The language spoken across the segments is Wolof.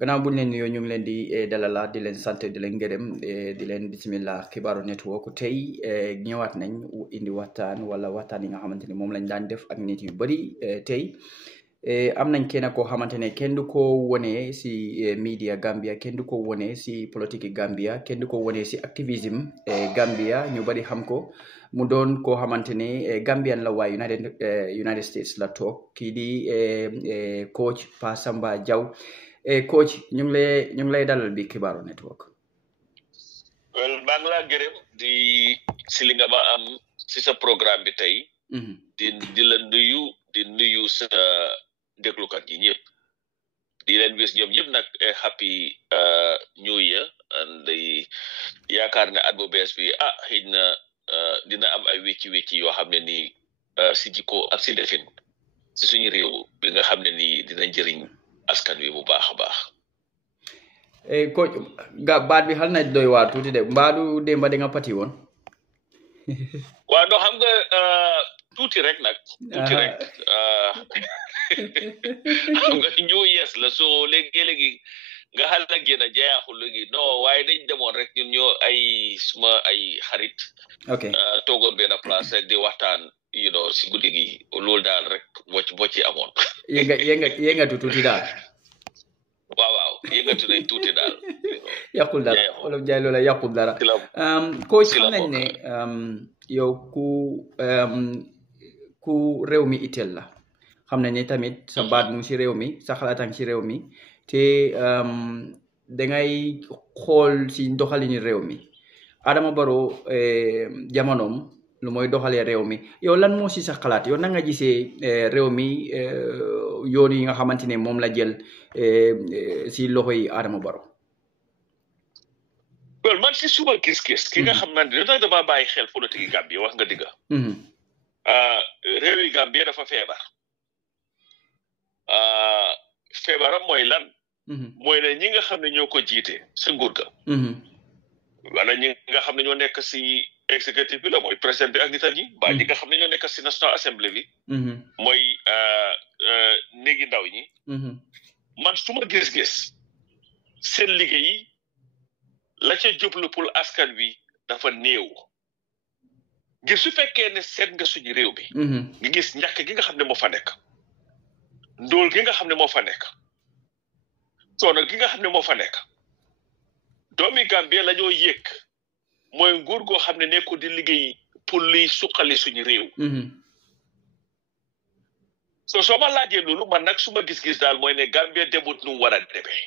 gannaaw buñ leen nuyoo ñu ngi leen di dalala di leen sant di leen gërëm di leen bismillah Xibaaru Network tey ñëwaat nañ indi waxtaan wala waxtaan yi nga xamante ne moom lañ daan def ak nit yu bëri tey am nañ kenn koo xamante ne kenn du ko wone si media Gambia kenn du ko wone si politique Gambia kenn du ko wone si activisme Gambia ñu bëri xam ko mu doon koo xamante ne Gambian la waaye United States la toog kii di coach Pa Samba Jaw coach ñu ngi lay dalal bi Xibaaru Network. Well maa ngi laa gërëm di si li nga ma am si sa programme bi tey. di la nuyu sa déglukat yi ñëpp di leen wis ñoom ñëpp nag happy new year and yaakaar ne at bu bees bi xëy na dina am ay wécci yoo xam ne nii si jikko ak si defin si suñu réew bi nga xam ne nii dina njëriñ askan wi bu baax a baax. coach baat bi xal na doy waar tuuti de mbaadu démba da nga pati woon. waaw doo xam nga tuuti rek nag. tuuti rek xam nga new years la soo léegi nga xal na génn jayaaxul léegi non waaye dañ demoon rek ñun ñoo suma ay xarit. ok toogoon benn place rek di waxtaan si guddi gi loolu daal rek bocci amoon. yëngatu tuuti daal. waaw yëngatu nañ tuuti daal. yàqul dara wolof jaay loola yàqul dara. coach xam nañ ne yow ku réew mi itteel la xam nañ ne tamit sa baat mu si réew mi sa xalaatan si réew mi te dangay xool si doxalini réew mi Adama Barrow jamonoom lu mooy doxalee réew mi yow lan moo si sa xalaat yow na nga gisee réew mi yoon yi nga xamante ne moom la jël si loxo yi Adama Barrow. well man si suma gis-gis ki nga xam ne nag dama bàyyi xel politique yi Gambie wax nga digga réew yi Gambie dafa feebar feebaram mooy lan mooy ne ñi nga xam ne ñoo ko jiite sa nguur ga wala ñi nga xam ne ñoo nekk si exécutif bi la mooy président bi ak nitam ñi ba ñi nga xam ne ñoo nekk si National Assembly bi mooy néegi ndaw ñi man suma gis-gis seen liggéey la ca jublu pour askan wi dafa néew ngir su fekkee ne seet nga suñu réew bi nga gis ñàkk gi nga xam ne moo fa nekk ndóol gi nga xam ne moo fa nekk coono gi nga xam ne moo fa nekk doomi Gambie la ñoo yëg mooy nguur goo xam ne nekkul di liggéey pour luy suqali suñu réew soo ma laajee loolu man nag suma gis-gis daal mooy ne Gambie demut nu mu war a demee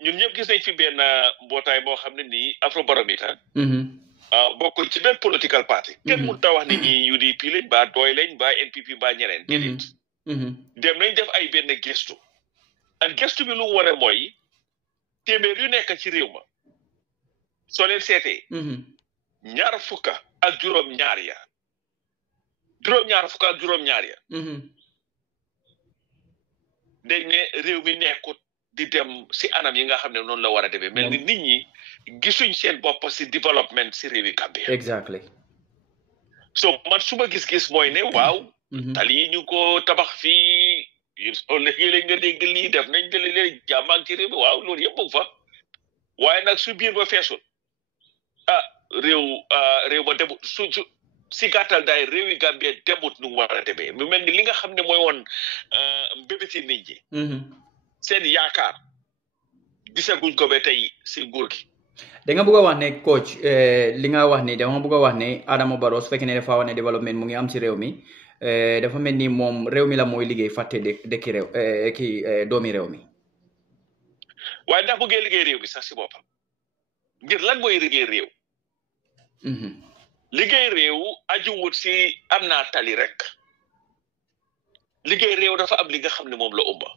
ñun ñëpp gis nañ fi benn mbootaay boo xam ne nii Afrobarometer bokkul ci benn political party kenn mun ta wax ne ñi UDP lañ ba doy lañ ba NPP ba ñeneen déedéet dem nañ def ay benn gestu ak gestu bi lu mu wane mooy téeméer yu nekk ci réew ma soo leen seetee ñaar fukka ak juróom-ñaar ya dañ ne réew mi nekkut di dem si anam yi nga xam ne noonu la war a demee mel ni nit ñi gisuñ seen bopp si développement si réewi Gambie. exactly so man suma gis-gis mooy ne waaw tali yi ñu ko tabax fii léegi nga dégg lii def nañ leen jàmmaak ci réew mi waaw loolu yëpp fa waaye nag su biir ba feesul réew ma demut su si gàttal daay réewi Gambie demut nu mu war a demee mu mel ni li nga xam ne mooy woon mbébéti nit ñi seen yaakaar gisaguñ ko ba tey si nguur gi. da nga bëgg a wax ne coach li nga wax ni dama bëgg a wax ne Adama Barrow su fekkee ne dafa wax ne développement mu ngi am si réew mi dafa mel ni moom réew mi la mooy liggéey fàtte dëkki réew doomi réew mi. waaye ndax bëggee liggéey réew mi sax si boppam ngir lan mooy liggéey réew. liggéey réew ajuwut si am naa tali rek liggéey réew dafa am li nga xam ne moom la ëmba.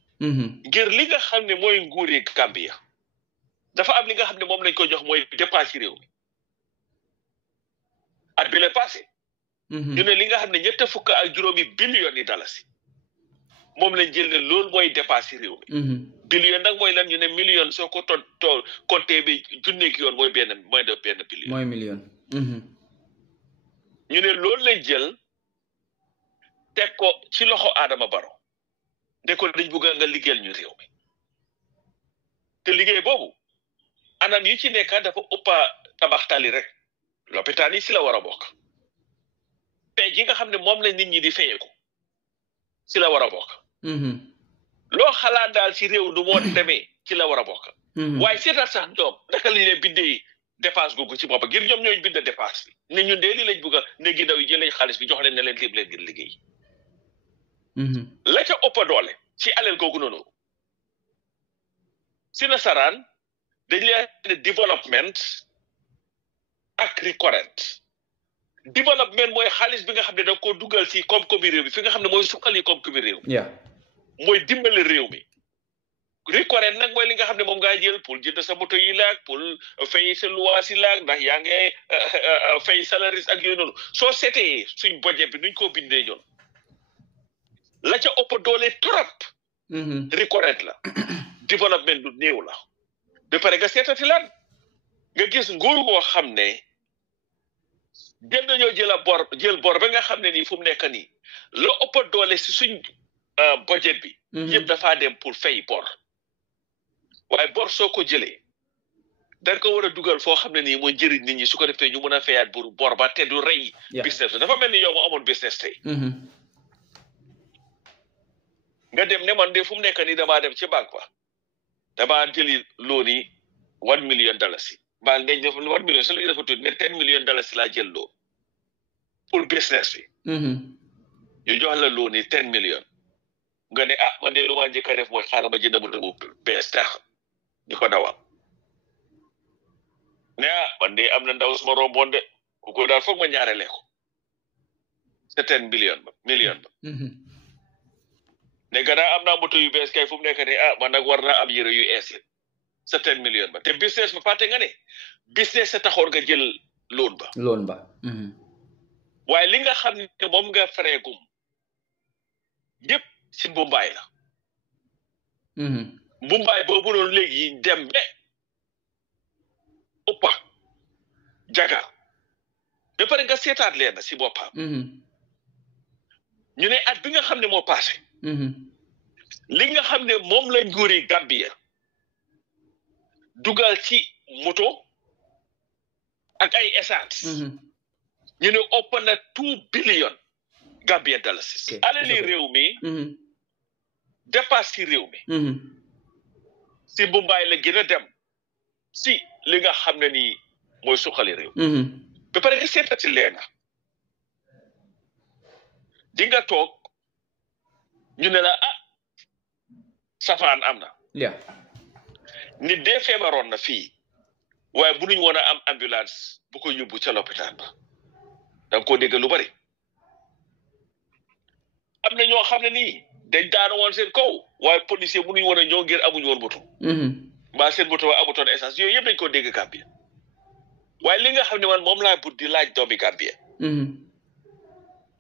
ngir li nga xam ne mooy nguuri Gambia dafa am li nga xam ne moom lañ ko jox mooy dépense ci réew mi at bi la passé ñu ne li nga xam ne $750 billion moom lañ jël ne loolu mooy dépense ci réew mi billion nag mooy lan ñu ne million soo ko compté bi junneeki yoon mooy benn billion mooy million ñu ne loolu lañ jël teg ko ci loxo Adama Barrow ne ko dañ bëgg nga liggéeyal ñu réew mi te liggéey boobu anam yi ci nekk dafa ëppa tabax tali rek lopitaan yi si la war a bokk tey ji nga xam ne moom la nit ñi di fayeeku si la war a bokk loo xalaat daal ci réew du moo demee ci la war a bokk waaye seetal sax ñoom naka lañ leen bindee dépense googu ci boppam ngir ñoom ñooy bind dépense bi ne ñun de lii lañ bëgg a néegi ndaw yi jëlee xaalis bi jox leen ne leen lépp leen ngir liggéey la ca ëpp doole ci alal googu noonu si nasaraan dañ leen ne développement ak recurrent développement mooy xaalis bi nga xam ne da ko dugal si koom-koomi réew mi fi nga xam ne mooy suqali koom-koomi réew mi mooy dimbale réew mi recurrent nag mooy li nga xam ne moom ngaa jël pour jënd sa moto yi laag pour fay sa luwaas yi laag ndax yaa ngi fay salaires ak yooyu noonu soo seetee suñ budget bi nuñ ko bindee ñoon la ca ëpp doole trop recurrent la développement du néew la ba pare nga seetati lan nga gis nguur goo xam ne dañoo jël bor ba nga xam ne nii fu mu nekk nii la ëpp doole si suñ budget bi yëpp dafaa dem pour fay bor waaye bor soo ko jëlee da nga ko war a dugal foo xam ne nii mooy njëriñ nit ñi su ko defee ñu mën a fayaat bor ba te du rey business dafa mel ni yow nga amoon business tey nga dem ne man de fu mu nekk nii damaa dem ci banque ba damaa jëli loon yi $1 million ba neñ def $1 million su la dafa tudd ne $10 million laa jël loon pour business bi ñu jox la loon yi $10 million nga ne man de lu ma njëkk a def mooy xaaral ma jënd moto bu bees tax ñu ko dawal ne man de am na ndaw suma romboon de ku ko daal foog ma ñaarele ko c'est $10 million ba ne gannaaw am naa moto yu bees kay fu mu nekk ne man nag war naa am yére yu ees yi c'est $10 million ba te business ba fàtte nga ne business sa taxoon nga jël loon ba waaye li nga xam ne moom nga freegum yëpp si mbumbaay la mbumbaay boobu noonu léegi dem be uppa jaga ba pare nga seetaat leen si boppam ñu ne at bi nga xam ne moo passé li nga xam ne moom la nguuri Gambia dugal ci moto ak ay essence ñu ne ëpp na $2 billion Gambian dollars alali réew mi dépasse ci réew mi si mbumbaay la gën a dem si li nga xam ne nii mooy suqali réew ba pare nga seetati leen di nga toog ñu ne la safaan am na nit dee feebaroon na fii waaye mënuñ woon a am ambulance bu ko yóbbu ca lopitaan ba da nga koo dégg lu bari am na ñoo xam ne nii dañ daanu woon seen kaw waaye policier mënuñ woon a ñëw ngir amuñ woon moto mbaa seen moto waa amutoon essence yooyu yëpp dañ koo dégg Gambia waaye li nga xam ne man moom laa bud di laaj doomi Gambia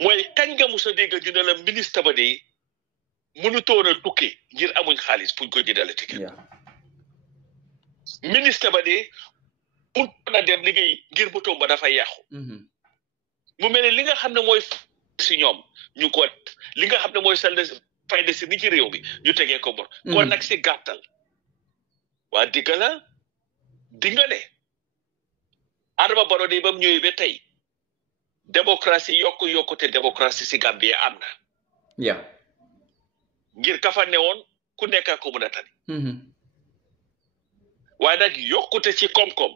mooy kañ nga mos a dégg ñu ne la ministre ba de mënutoon a tukki ngir amuñ xaalis puñ ko jëndale ticket ministre ba de mënutoon a dem liggéey ngir motoom ba dafay yàqu mu mel ne li nga xam ne mooy si ñoom ñu ko li nga xam ne mooy sal fayda si ni ci réew mi ñu tegee ko bor kon nag si gàttal waa digga la dinga ne Adama Barrow de ba mu ñëwee ba tey démocratie yokkute démocratie si Gambie am na ngir kafa ne woon ku nekk ko mën a tani waaye nag yokkute ci koom-koom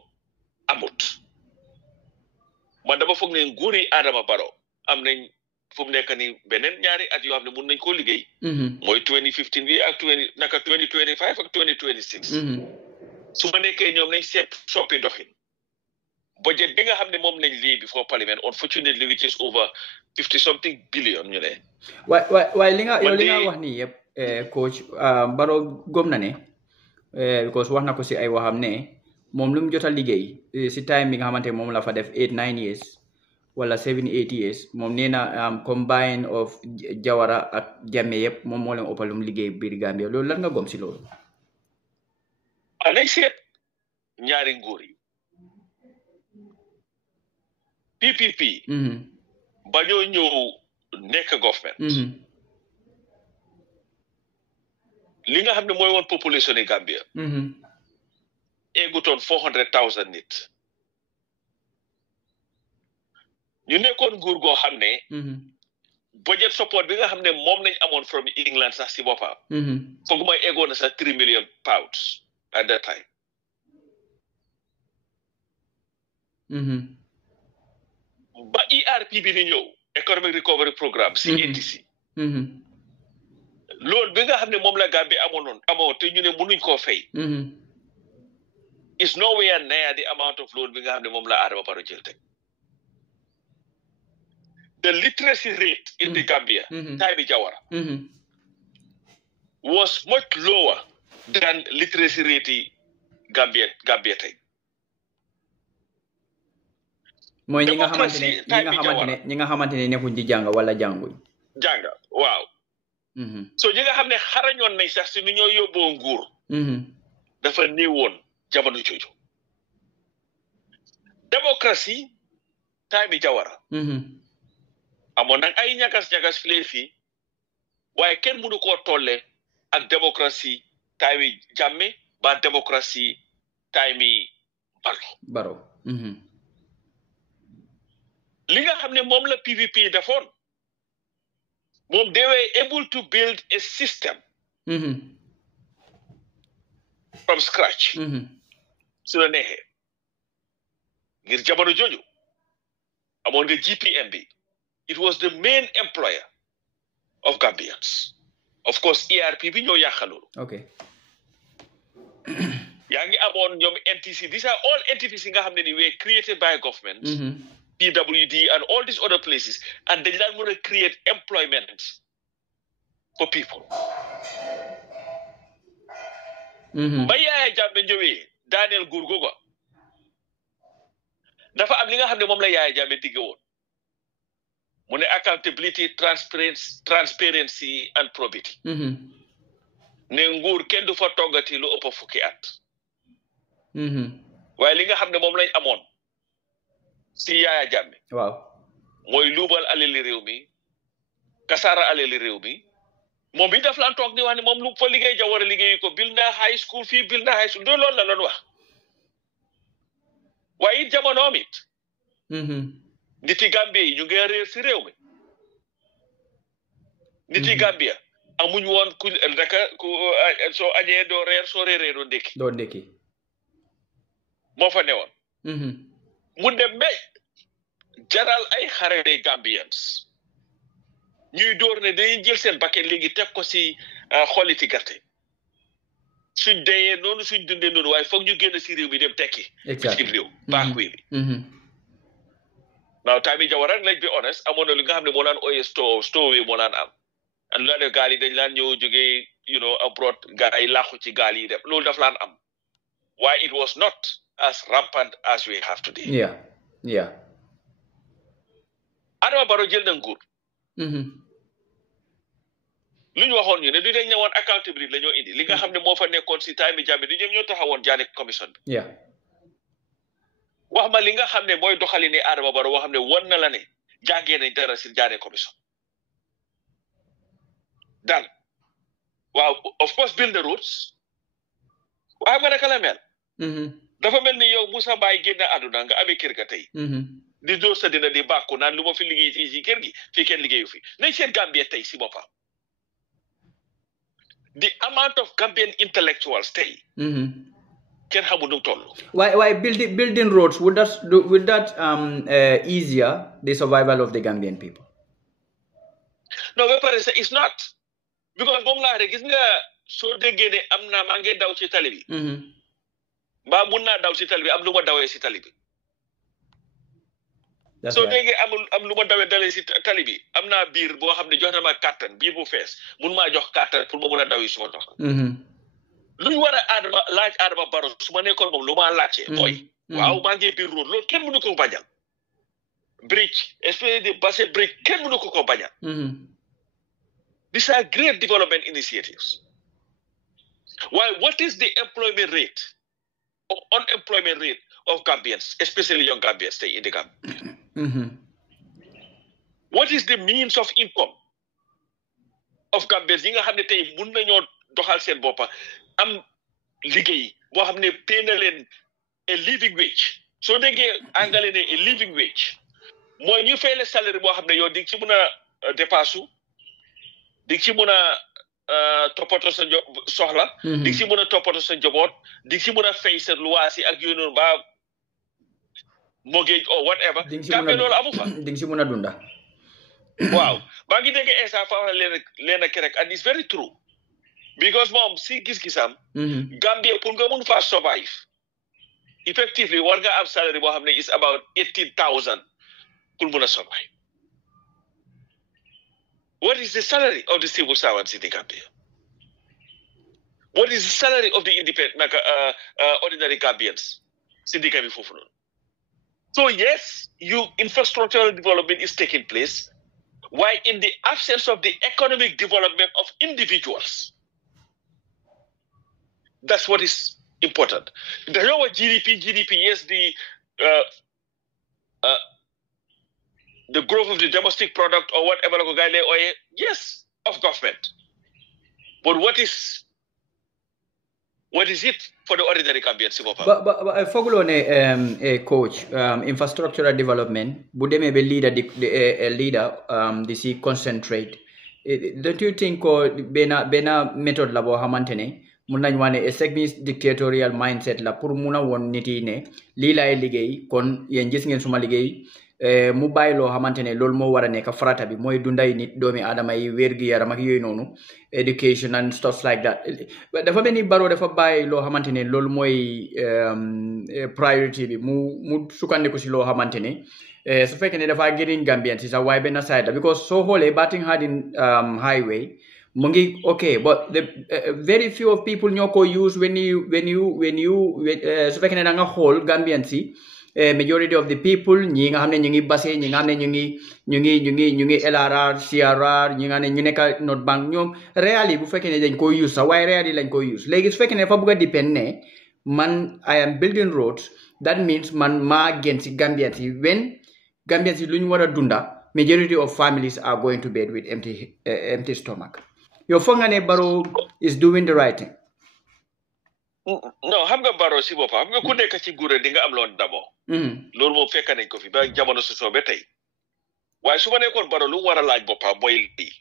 amut man dama foog ne nguuri Adama Barrow am nañ fu mu nekk ni beneen ñaari at yoo xam ne mun nañ koo liggéey mooy 2015 bi ak 2025 ak 2026 su ma nekkee ñoom nañ seet soppi doxin budget bi nga xam ne moom lañ lii before parliament unfortunately which is over 50 something billion ñu ne waaye li nga wax nii yëpp coach Barrow gëm na ne because wax na ko si ay waxam ne moom lu mu jot a liggéey si time bi nga xamante moom la fa def 8-9 years wala 7-8 years moom nee na combine of Jawara ak Jammeh yëpp moom moo leen ëppal lu mu liggéey biir Gambia loolu lan nga gëm si loolu nañ seet ñaari nguur yi PPP ba ñoo ñëw nekk government li nga xam ne mooy woon population yi Gambia eggutoon 400,000 nit ñu nekkoon nguur goo xam ne budget support bi nga xam ne moom lañ amoon from England sax si boppam foog mooy eggoon na sax 3 million pounds at that time ba ERP bi di ñëw Economic Recovery Programme CETC loolu bi nga xam ne moom la Gambie amoon te ñu ne mënuñ koo fay is nowhere near the amount of loan bi nga xam ne moom la Adama Barrow jël teg the literacy rate in the Gambia Taibi Jawara was much lower than literacy rate in Gambia tey mooy ñi nga xamante ne nekkuñ di jàng wala jànguñ jànga waaw so ñi nga xam ne xarañoon nañ sax si ni ñoo yóbboo nguur dafa néewoon jamono jooju démocratie Taibi Jawara amoon nag ay ñagas-ñagas fii waaye kenn mënu koo tolle ak démocratie Taibi Jammeh ba démocratie Taibi Barrow li nga xam ne moom la PVP defoon moom they were able to build a system from scratch su la neexee ngir jamono jooju amoon nga GPM bi it was the main employer of Gambians of course ERP bi ñoo yàqaloolu yaa ngi amoon ñoom NTC these are all entities yi nga xam ne ni were created by government PWD and all these other places and dañ daan mën a create employment for people ba Yaya Jammeh ñëwee Daniel Gurgoga dafa am li nga xam ne moom la Yaya Jammeh digge woon mu ne accountability transparency and probity ne nguur kenn du fa toggati lu ëpp fukki at waaye li nga xam ne moom lañ amoon si Yaya Jammeh waaw mooy luubal alali réew mi kasaara alali réew mi moom bi daf laan toog ni wax ne moom lu fa liggéey Jawara liggéeyu ko bil na high school fii bil na high school do loolu la doon wax waaye it jamonoom it niti Gambie yi ñu ngi réer si réew mi niti Gambia amuñ woon ku reka soo añee doo reer soo réeree doo ndékki moo fa newoon mu dem ba jaral ay xare Gambians ñuy door ne dañuy jël seen bakkan léegi teg ko si xoliti gerte suñ deyee noonu suñ dundee noonu waaye foog ñu génn si réew mi dem tekki ci réew baax wi now Taibi Jawara let's be honest amoon na li nga xam ne moo laan ooyee stowe moo laan am and lu def gaal yi dañ laan ñëw jógee abroad gaal yi làqu ci gaal yi dem loolu daf laan am waaye it was not as rampant as we have today Adama Barrow jël na nguur lu ñu waxoon ñu ne du dañ ñëwoon accountability la ñoo indi li nga xam ne moo fa nekkoon si Taibi Jammeh du ñoom ñoo taxawoon jaane commission bi wax ma li nga xam ne mooy doxali ne Adama Barrow woo xam ne won na la ne jàngee nañ dara si jaane commission daal waaw of course build the roads waaye xam nga naka la mel dafa mel ni yow Musa Mbaye génn àdduna nga amee kër ga tey di door sa dina di bàkku naan lu ma fi liggéey ci kër gi fii kenn liggéeyu fi nañ seet Gambia tey si boppam the amount of Gambian intellectuals tey kenn xamul nu mu toll. Why building roads would that easier the survival of the Gambian people? No, ba pare sa it's not because moom laa rek gis nga soo déggee ne am na maa ngi daw ci tali bi mbaa mun naa daw ci tali bi am lu ma dawee ci tali bi soo déggee am lu ma dalee ci tali bi am naa biir boo xam ne jox na ma kàttan biir bu fees mun maa jox kàttan pour ma mun a daw yi suma dox lu ñu war a laaj Adama Barrow su ma nekkoon moom lu ma laajte mooy waaw maa ngi biir road loolu kenn mënu ko bañal bridge espèce de bassin bridge kenn mënu ko bañal these are great development initiatives. Why? What is the employment rate or unemployment rate of Gambians, especially young Gambians, stay in the Gambia? What is the means of income of Gambians? Yi nga xam ne tey mun nañoo doxal seen boppa am liggéey boo xam ne pay na leen a living wage soo déggee angale ne a living wage mooy ñu fay la salaire boo xam ne yow di nga ci mën a dépasse di nga ci mën a toppatoo sa soxla di nga ci mën a toppatoo sa njaboot di nga ci mën a fay sa luwaas yi ak yooyu noonu ba mortgage or whatever Gambie loolu amu fa di nga ci mën a dunda waaw maa ngi dégg Essa fa wax leen ak rek and it's very true because moom si gis-gisam Gambie pour nga mun faa survive effectively war nga am salary boo xam ne is about 18,000 pour mun a survive what is the salary of the civil servants in the Gambia what is the salary of the independent ordinary Gambians si dëkk bi foofu noonu so yes infrastructural development is taking place why in the absence of the economic development of individuals that's what is important. The lower GDP, yes, the growth of the domestic product or whatever, yes, of government. But what is it for the ordinary Gambian? But fogulo ne coach infrastructural development. Budeme be leader this concentrate. Don't you think bena method labo hamantene? Mun nañ wane a segment dictatorial mindset la pour muna won nit yi ne lii laay liggéey kon yéen gis ngeen suma liggéey mu bàyyi loo xamante ne loolu moo war a nekk farata bi mooy dunday nit doomi aadama yi wér-gi-yaram ak yooyu noonu education and stuff like that dafa mel ni Barrow dafa bàyyi loo xamante ne loolu mooy priority bi mu sukkandiku si loo xamante ne su fekkee ne dafa gëriñ Gambian si sax waaye benn side la because soo xoolee Batting Harding highway Mungi okay, but the very few of people nyoko use when you so fekkene da nga xol Gambian si majority of the people ñi nga xamne ñu ngi basse ñi nga xamne ñu ngi LRR CRR ñi nga ne ñu nekk North Bank ñom réali bu fekkene dañ ko use sa way réali lañ ko use légui su fekkene fa bëgg depend ne man I am building roads that means man ma gën ci Gambian si when Gambian si luñu wara dunda majority of families are going to bed with empty stomach. Your fongane Barrow is doing the right thing. No, xam nga Barrow si boppam xam nga ku nekk ci nguur di nga am loon damo. Loolu moom fekk nañ ko fi ba jamono su soobee tey. Waaye su ma nekkoon Barrow lu war a laaj boppam mooy lii.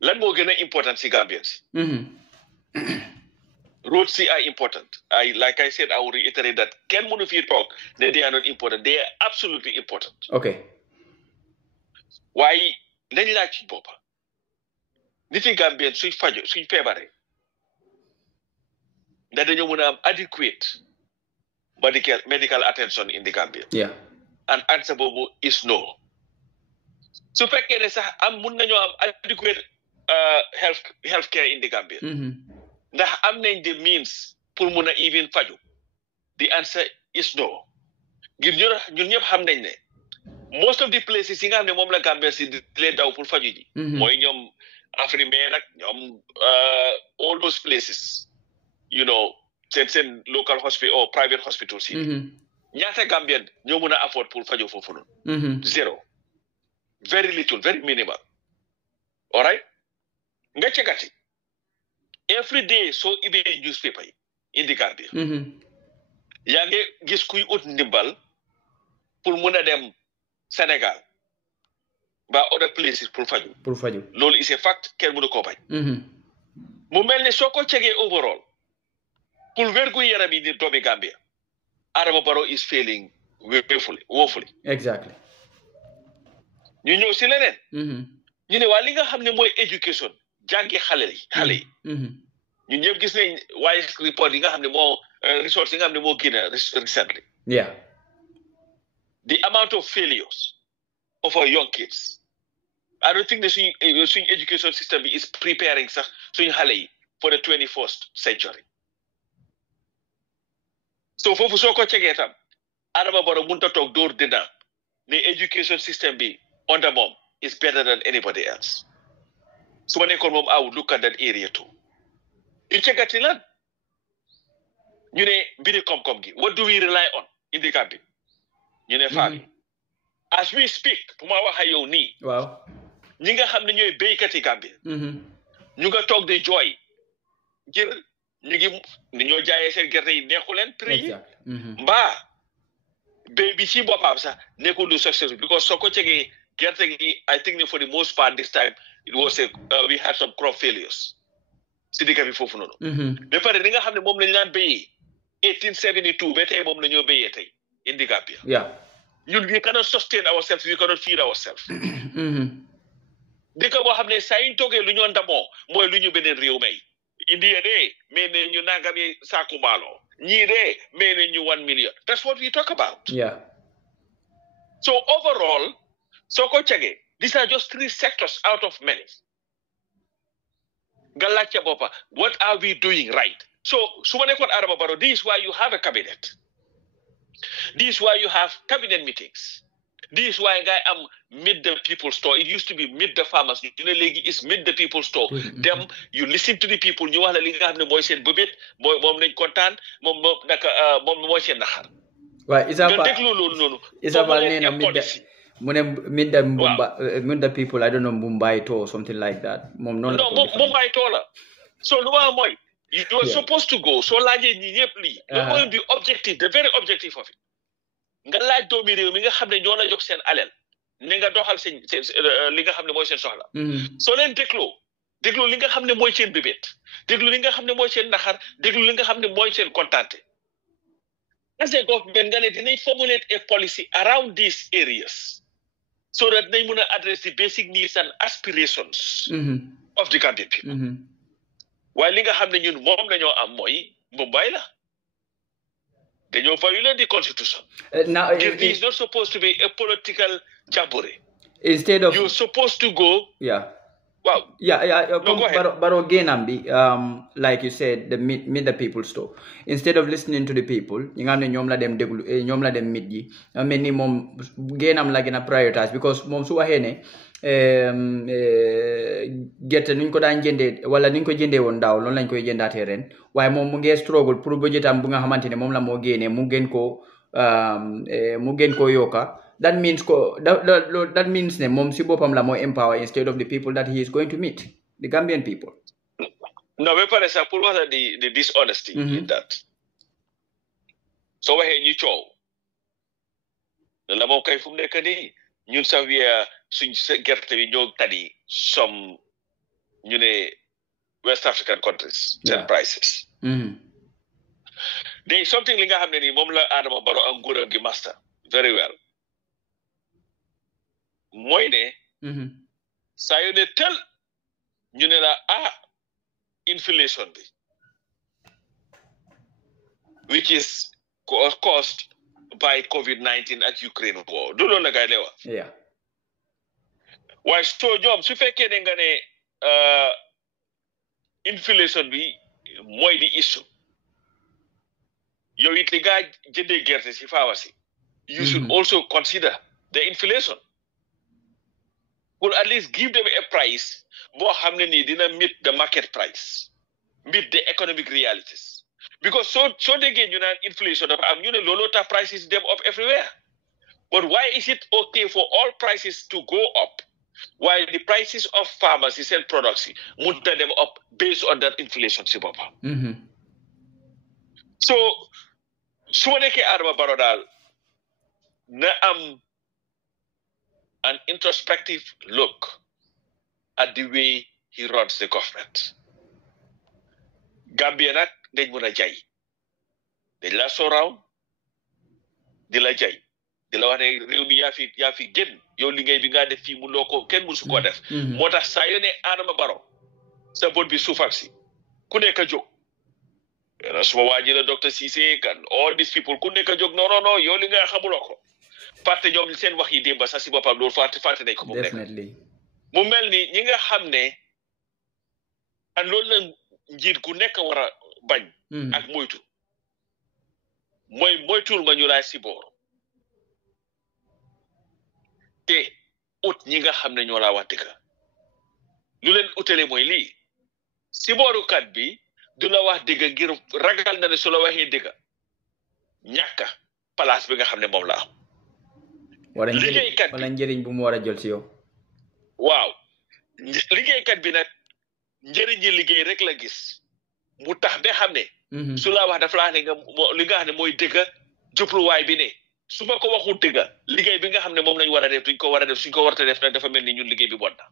Lan moo gën a important si Gambians. Roads are important. Like I said, I will reiterate that kenn mënu fi talk that they are not important. They are absolutely important. Okay. Waaye nañ laaj ci boppam. Nit yi Gambien suñ feebare ndax dañoo mën a am adequate medical attention in the Gambia. Yeah. And answer boobu is no. Su fekkee ne sax mun nañoo am adequate health care in the Gambia. Ndax am nañ the means pour mun a even faju. The answer is no. Ngir ñun ñëpp xam nañ ne most of the places yi nga xam ne moom la Gambia si di leen daw pour faju ji. Mooy ñoom Afrimain ak ñoom all those places seen local hospital or private hospitals yi ñaata Gambian ñoo mën a afford pour fajo foofu noonu zero very little very minimal all right nga cegati every day soo ibee newspaper yi indi Gambia yaa ngi gis kuy ut ndimbal pour mën a dem Sénégal ba other places pour faju loolu is a fact kenn mënu koo bañ mu mel ni soo ko cegee overall pour wérgu yaram yi ni doomi Gambia Adama Barrow is failing woefully exactly ñu ñëw si leneen ñu ne waa li nga xam ne mooy education jàngi xale yi ñu ñëpp gis nañ waaye report yi nga xam ne moo results yi nga xam ne moo génn recently the amount of failures of our young kids I don't think the swing education system is preparing swing Halei for the 21st century. So for Fusoko Chegetam, Adama Barrow Munta talk door dinner, the education system be under mom is better than anybody else. So when I would look at that area too. You check at Tilan. You know, bidi come. What do we rely on in the country? You know, family. As we speak, Pumawa Hayo ni. Wow. ñi nga xam ne ñooy béykat yi Gambie ñu nga toog di jooy ngir ñu ngi ni ñoo jaayee seen gerte yi neexu leen prix yi mbaa béy bi ci boppam sax nekkul lu successful because soo ko cegee gerte gi I think for the most part this time it was we had some crop failures si digga bi foofu noonu ba pare li nga xam ne moom lañ daan béyee 1872 ba tey moom la ñoo béyee tey in the Gambia ñun we cannot sustain ourselves we cannot feed ourselves dëkk boo xam ne saa yuñ toogee lu ñoo ndamoo mooy lu ñu beneen réew may India de mais ne ñu nangami saaku maalo ñii de mais ne ñu 1 million that's what we talk about so overall soo ko cegee these are just 3 sectors out of many nga laajte boppa what are we doing right so su ma nekkoon Adama Barrow this is why you have a cabinet this is why you have cabinet meetings this is why ngay am meet the people store it used to be meet the farmers you know léegi is meet the people store dem you listen to the people ñu wax la li nga xam ne mooy seen bëbét moom nañ kontaan moom mooy seen naxar waaw Isaafa déglu loolu noonu Isaafa nee na mu ne meet the people I don't know Mumbai to or something like that moom noonu non Mumbai to la so lu ma mooy you are supposed to go soo laajee ñi ñëpp lii loolu bi objective the very objective of it nga laaj doomi réew mi nga xam ne ñoo la jox seen alal ne nga doxal seen li nga xam ne mooy seen soxla soo leen déglu li nga xam ne mooy seen bébét déglu li nga xam ne mooy seen naxar déglu li nga xam ne mooy seen kontaante as a government nga ne dinañ formulate a policy around these areas so that dinañ mën a address the basic needs and aspirations of the Gambian people waaye li nga xam ne ñun moom lañoo am mooy Mumbai la dañoo violate the constitution. Now, it is not supposed to be a political jamboree. Instead of you're supposed to go. Wow. No, go ahead. But again, Ambi, like you said, the meet the people store. Instead of listening to the people, you know, nyomla dem meet yi. I mean, mom again, I'm like gonna prioritize because mom suwa hene. Gerte nuñ ko daan jëndee wala nuñ ko jëndee woon daaw loolu lañ koy jëndaatee ren waaye moom mu ngee struggle pour budgetam bu nga xamante ne moom la moo génnee mu gën koo yokka that means ne moom si boppam la moo empower instead of the people that he is going to meet the Gambian people. No, ba pare sax pour wax la the dishonesty in that soo waxee ñu coow la moom kay fu mu nekk nii ñun sax suñ gerte bi ñoo tani some ñu ne West African countries seen prices there is something li nga xam ne nii moom la Adama Barrow ak nguuram gi master very well mooy ne saa yu ne tel ñu ne la inflation bi which is caused by COVID-19 ak Ukraine war du loolu la gay lewa waaye soo ñoom su fekkee ne nga ne inflation bi mooy di issue yow it li nga jëndee gerte si pharmacie you should also consider the inflation pour at least give them a price boo xam ne nii dina meet the market price meet the economic realities because soo déggee ñu naan inflation dafa am ñu ne looloo tax prices dem up everywhere but why is it okay for all prices to go up while the prices of pharmacies and products must them up based on that inflation si boppam. So su ma nekkee Adama Barrow daal na am an introspective look at the way he runs the government. Gambia nag dañ mën a jay dañ la surround di la jay di la wax ne réew mi yaa fi génn yow liggéey bi nga def fii mu loo ko kenn mësu ko def moo tax saa yoo ne Adama Barrow sa bot bi suufak si ku nekk a jóg suma waa ji la docteur Cissé kan all these people ku nekk a jóg non yow li nga xamuloo ko fàtte ñoom seen wax yi démba sax si boppam loolu fàtte nañ ko moom nekk mu mel ni ñi nga xam ne ak loolu la njiit ku nekk war a bañ ak moytu mooy moytul nga ñu laay si boor te ut ñi nga xam ne ñoo laa wax dëgg lu leen utale mooy lii si boorukat bi du la wax dëgg ngir ragal na ne su la waxee dëgg ñàkka place bi nga xam ne moom la am liggéeykat wala njëriñ bu mu war a jël si yow waaw liggéeykat bi nag njëriñi liggéey rek la gis mu tax ba xam ne su la wax dafa laa ne nga li nga xam ne mooy dëgg jubluwaay bi ne su ma ko waxul dëgg liggéey bi nga xam ne moom lañ war a def duñ ko war a def suñ ko warta def nag dafa mel ni ñun liggéey bi bon na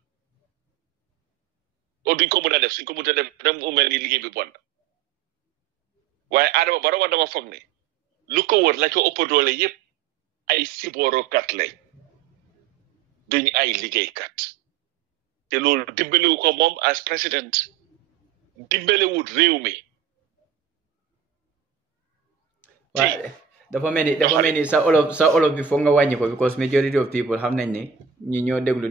o duñ ko mën a def suñ ko mën a def nag mu mel ni liggéey bi bon na waaye Adama Barrow dama foog ne lu ko wër la ko ëpp doole yëpp ay siborokat lañ duñ ay liggéeykat te loolu dimbalewu ko moom as président dimbalewut réew mi waaw dafa mel ni sa olof bi foog nga wàññi ko because majority of people xam nañ ne ñi ñoo déglu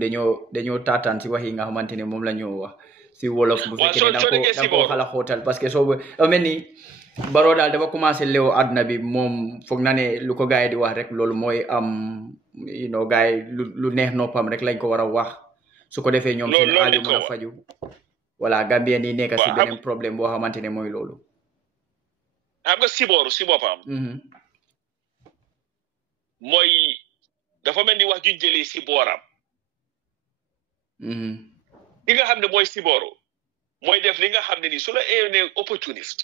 dañoo taataan si wax yi nga xamante ne moom la ñoo wax si wolof bu fekkee ne da nga ko xala xóotal parce que soo dafa mel ni Barrow daal dafa commencé léew àdduna bi moom foog na ne lu ko gars yi di wax rek loolu mooy am gars yi lu neex noppam rek lañ ko war a wax su ko defee ñoom seen aajo mën a faju voilà Gambien yi nekk si beneen problème boo xamante ne mooy loolu xam nga sibooru si boppam mooy dafa mel ni wax juñ jëlee si booram li nga xam ne mooy sibooru mooy def li nga xam ne ni su la ne opportuniste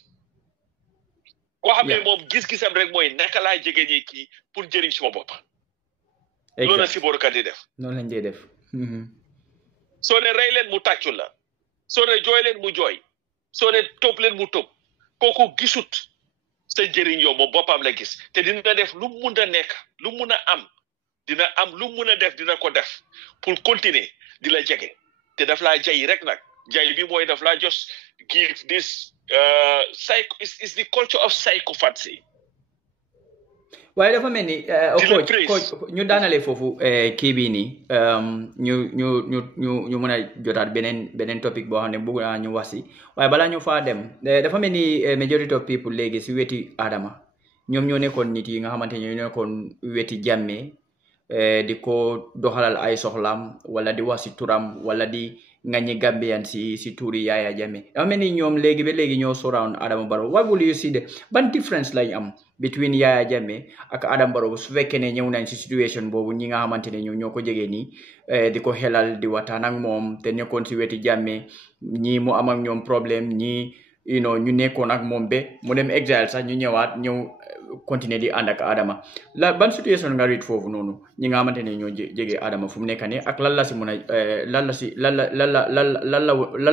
koo xam ne moom gis-gisam rek mooy naka laa jege ñi kii pour jëriñ suma bopp loolu la sibooru kat di def noonu lañ def soo ne rey leen mu tàccu la soo ne jooy leen mu jooy soo ne topp leen mu topp kooku gisut sa njëriñ yow moom boppam la gis te dina def lu mun a nekk lu mun a am dina am lu mun a def dina ko def pour continuer di la jege te daf laa jay rek nag jay bi mooy daf laa just give this is the culture of psychopathy. waaye dafa mel ni coach ñu daanale foofu kii bii nii ñu mën a jotaat beneen topic boo xam ne bëgg naa ñu wax si waaye balaa ñu faa dem dafa mel ni majority of people léegi si weti Adama ñoom ñoo nekkoon nit yi nga xamante ne ñoo nekkoon weti Jammeh di ko doxalal ay soxlaam wala di wax si turam wala di ngañi Gambian si tuuri Yaya Jammeh dafa mel ni ñoom léegi ba léegi ñoo surround Adama Barrow what will you see de ban difference lañ am between Yaya Jammeh ak Adama Barrow su fekkee ne ñëw nañ si situation boobu ñi nga xamante ne ñoo ko jegee nii di ko xelal di waxtaan ak moom te nekkoon si weti Jammeh ñii mu am ak ñoom problème ñii ñu nekkoon ak moom ba mu dem exile sax ñu ñëw continuer di ànd ak Adama ban situation nga read foofu noonu ñi nga xamante ne ñoo jege Adama fu mu nekk nii ak lan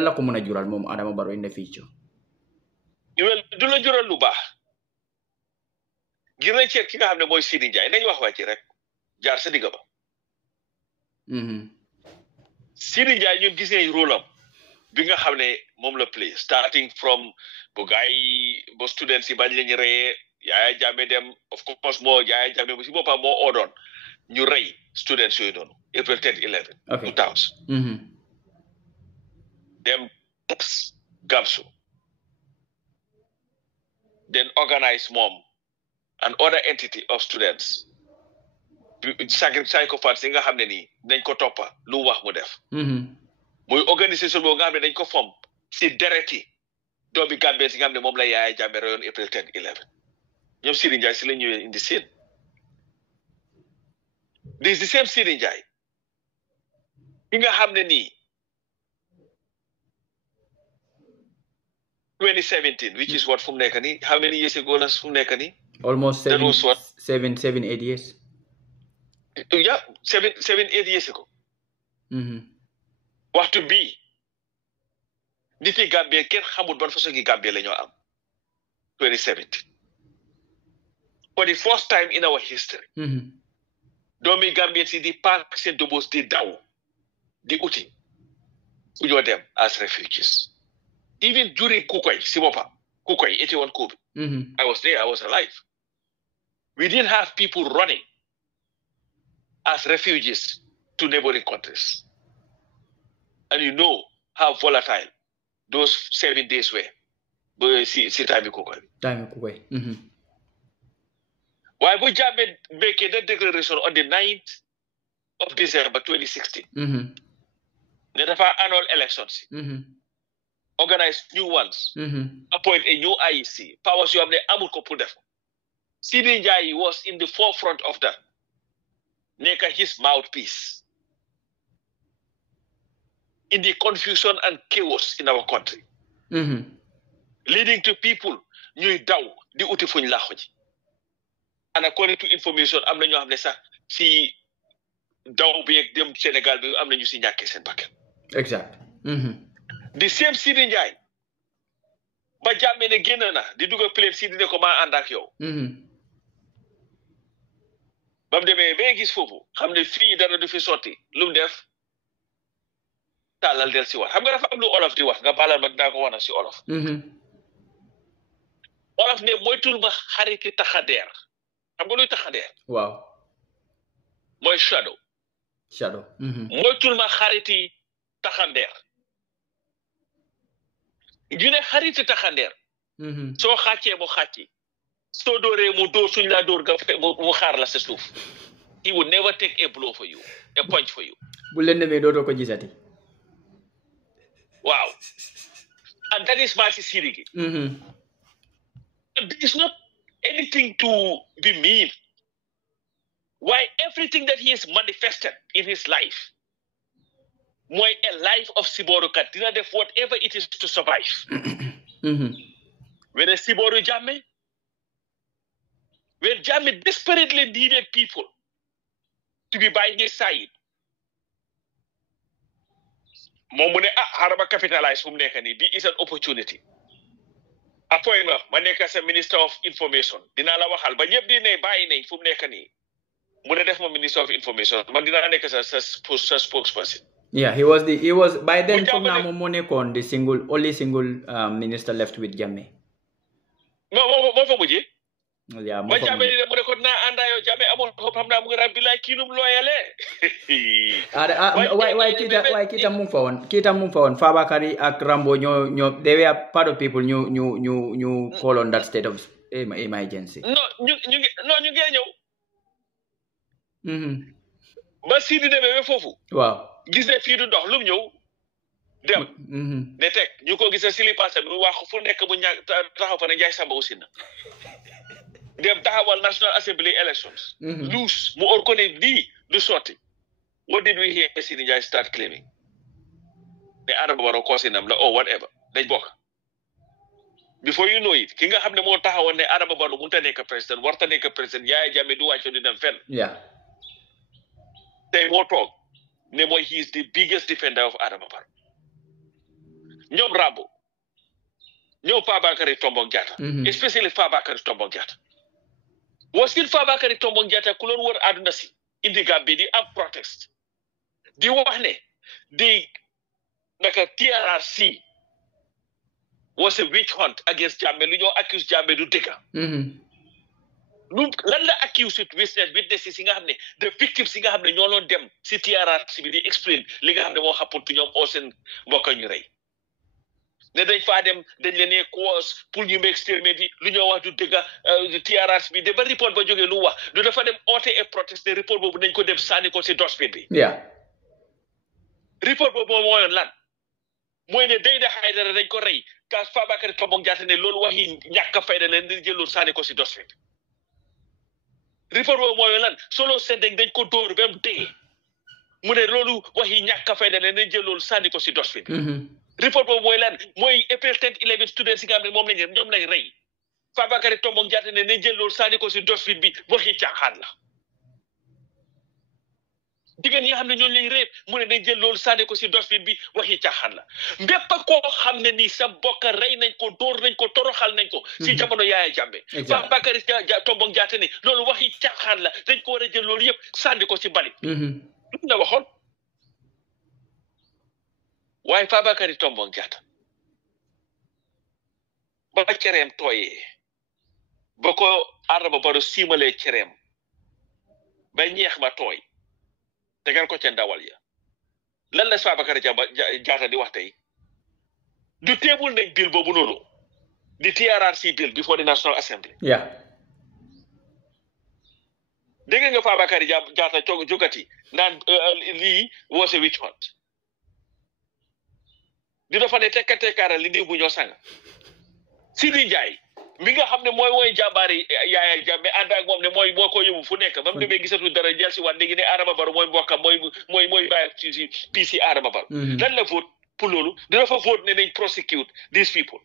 la ko mën a jural moom Adama Barrow in the future. du la jural lu baax gis nañ ci ki nga xam ne mooy Sidi Ndiaye nañ wax waa ci rek jaar sa digga ba. Sidi Ndiaye ñun gis nañ rôle am bi nga xam ne moom la play starting from bu gars yi ba students yi bañ lañu reyee Yaya Jammeh dem of course Yaya Jammeh bu si boppam moo oodoon ñu rey students yooyu noonu April 10 11 2000 dem tops Gamsu then organize moom an other entity of students psychopaths yi nga xam ne nii dañ ko toppa lu wax mu def muy organisation boobu nga xam ne dañ ko fom si dereti doomi Gambien si nga xam ne moom la Yaya Jammeh reyoon April 10 11 ñoom Sidi Ndiaye si la ñëwee indi seen this the same Sidi Ndiaye bi nga xam ne nii 2017 which is what fu mu nekk nii how many years ago la fu mu nekk nii almost 7-8 years yeah 7-8 years ago waxtu bii nit yi Gambie kenn xamul ban façon gi Gambie la ñoo am 2017 for the first time in our history doomi Gambien si di park seen dobos di daw di uti fu ñoo dem as refugees even during Kukoy si boppam Kukoy 81 coup I was there I was alive we didn't have people running as refugees to neighboring countries and you know how volatile those 7 days were but si time Kukoy Why would Jammeh make that declaration on the 9th of December 2016? Then have annual elections, organize new ones, appoint a new IEC. Powers you have the Amul Kopudef. Sidi Ndiaye was in the forefront of that. Make his mouthpiece in the confusion and chaos in our country. leading to people ñuy daw di uti fuñ laaxu ji and according to information am na ñoo xam ne sax si daw bi ak dem Sénégal bi am na ñu si ñàkkee seen bakkan. exact. the same Sidi Ndiaye ba jàmmee ne génn na di dugal plane Sidi ne ko maa ànd ak yow. ba mu demee ba gis foofu xam ne fii dara du fi sotti lu mu def tàllal del si wax xam nga dafa am lu olof di wax nga baalal ma dinaa ko wana si olof. olof ne moytul ma xariti taxadeer xam nga luy taxadeer. waaw. mooy shadow. moytul ma xariti taxandeer. ñu ne xariti taxandeer. soo xàccee mu xàcci. soo dooree mu dóor suñ laa dóor nga mu xaar la sa suuf. he would never take a blow for you a punch for you. bu leen demee dootoo ko gisati. waaw. and that is Massi Sidiki. There is not anything to be mean. Why everything that he has manifested in his life, more a life of Siboru Katina, whatever it is to survive. When a Siboru Jammeh, when Jammeh desperately needed people to be by his side, Momune Haraba capitalize from Nekani, is an opportunity. Appointment, Maneka as a Minister of Information. Dinala Wahal, but yep dine buy name from Nekani. Mune def Minister of Information. Mandina Neka as a spokesperson. Yeah, he was by then from Namonekon, the only single minister left with Jammeh. No, yeah, ba Jammeh ni mo ko na anda yo Jammeh amon hope xam na mu ngi bilay kinum loyale. Why kita mum fa won Fabakary ak Rambo ñoo they were part of people ñu call on that state of emergency. No ñu ngi ñëw. Ba Sidi demee fofu. Waaw. Gis ne fii du ndox lum ñëw dem. Ne tek ñu ko gisee sili passé bi wax fu nekk bu ñak taxaw fa ne Njaay Samba aussi na. Dem taxawal National Assembly elections. Lose mu organise lii du sotti. What did we hear Sidi Ndiaye start claiming? Ne Adama Barrow koosinam la or whatever dañ bokk. Before you know it ki nga xam ne moo taxawoon ne Adama Barrow mënut a nekk président warta nekk président Yaya Jammeh du wàcc di dem fenn. Yeah. Tey moo toog ne mooy he is the biggest defender of Adama Barrow. ñoom Rambo ñoom Fabakary Tombong Jatta. Especially Fabakary Tombong Jatta. Wasil Fabakary Tombong Jatta ku loon wër àdduna si indi Gambie di am protest di wax ne di naka TRRC was a witch hunt against Jammeh lu ñoo accuse Jammeh du dëgg. Lan la accuse witnesses yi nga xam ne the victims yi nga xam ne ñoo loon dem si TRRC bi di explain li nga xam ne moo xappun tu ñoom oo seen mbokk ñu rey ne dañ faa dem dañ leen ne cause pour ñu make statement yi lu ñoo wax du dëgg TRRC bi de ba report ba jógee lu wax du dafa dem oote et protest de report boobu nañ ko dem sànni ko si dustbin bi. Report boobu moo yoon lan mooy ne Dayda Haidara dañ ko rey ka Fabakary Tombong Jatta ne loolu waxi ñàkk fayda leen di jël loolu sànni ko si dustbin bi. Report boobu mooy lan solo sendeng dañ ko dóor ba mu dee mu ne loolu waxi ñàkk fayda leen di jël loolu sànni ko si dustbin bi. Report boobu mooy lan mooy April 10 11 students yi nga xam ne moom lañ ñoom lañ rey Fabakary Tombong Jatta ne nañ jël loolu sànni ko si dustbin bi waxi caaxaan la. Jigéen yi nga xam ne ñooñu lañ réeb mu ne nañ jël loolu sànni ko si dustbin bi waxi caaxaan la mbépp koo xam ne nii sa mbokk rey nañ ko dóor nañ ko toroxal nañ ko si jamono Yaya Jammeh. Fabakary Tombong Jatta ne loolu waxi caaxaan la dañ ko war a jël loolu yëpp sànni ko si mbalit. lu la waxoon waaye Fabakary Tombong Jatta ba cereem tooyee ba ko Adama Barrow siimalee cereem ba ñeex ma tooy tegal ko ca ndawal ya lan la Fabakary Jatta di wax tey du teebul nañ bill boobu noonu di TRRC bill before the National Assembly. Dégg nga Fabakary Jatta jógati naan lii was a witch hunt di dafa ne tekkaara li ndiw bu ñoo sanga Sidi Ndiaye mi nga xam ne mooy jàmbaari Yaya Jammeh ànd ak moom ne moo ko yóbbu fu nekk ba mu demee gisatu dara jël si waat léegi ne Adama Barrow mooy mbokkam mooy bàyyi ci PC Adama Barrow lan la vote pour loolu dina fa vote ne nañ prosecute these people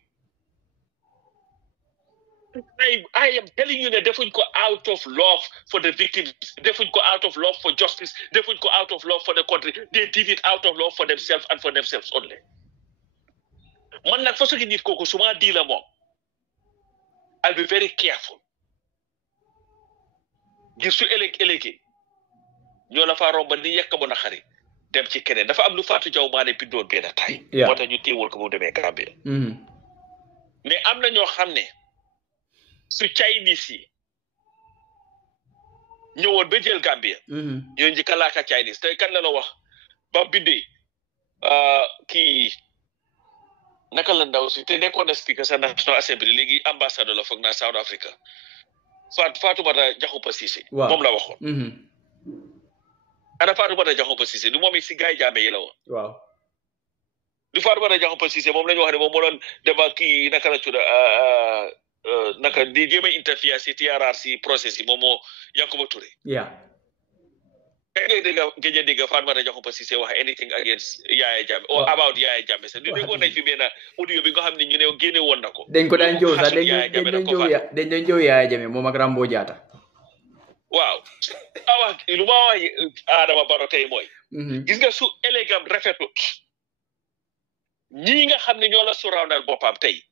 I am telling you ne defuñ ko out of love for the victims, defuñ ko out of love for justice, defuñ ko out of love for the country. They did it out of love for themselves and for themselves only. Man nag façon nit kooku suma di la moom I'll be very careful. Ngir su ëllëgee ñoo la faa romba ni yekk bu na xari dem ci keneen dafa am lu Fatou Jaw Maane bindoon benn tay moo tax ñu téewul ko mu demee Gambie mais am na ñoo xam ne su Chinese yi ñëwoon ba jël Gambie ñoo njëkk a laaka Chinese te kan la la wax ba bindee kii naka la ndaw si te nekkoon na speaker sa National Assembly léegi ambassadeur la foog naa South Africa Fatoumata Jaxumpa Cissé moom la waxoon ana Fatoumata Jaxumpa Cissé du moom it si gaay Jammeh yi la woon waaw du Fatoumata Jaxumpa Cissé moom la ñu wax ne moom moo doon dema kii naka la tudda naka di jéem a interfere si TRRC process yi moom moo Yankuba Touré ngay dégg géej dégg Fatoumata Jaxumpa Cissé wax anything against Yaya Jammeh or about Yaya Jammeh sax du déggoon nañ fi benn audio bi nga xam ne ñu ne génne woon na ko dañ ko daan jow sax dañ doon jow Yaya Jammeh moom ak Rambo Jatta waaw lu ma wax Adama Barrow tey mooy gis nga su élégam rafetut ñii nga xam ne ñoo la surroundal boppam tey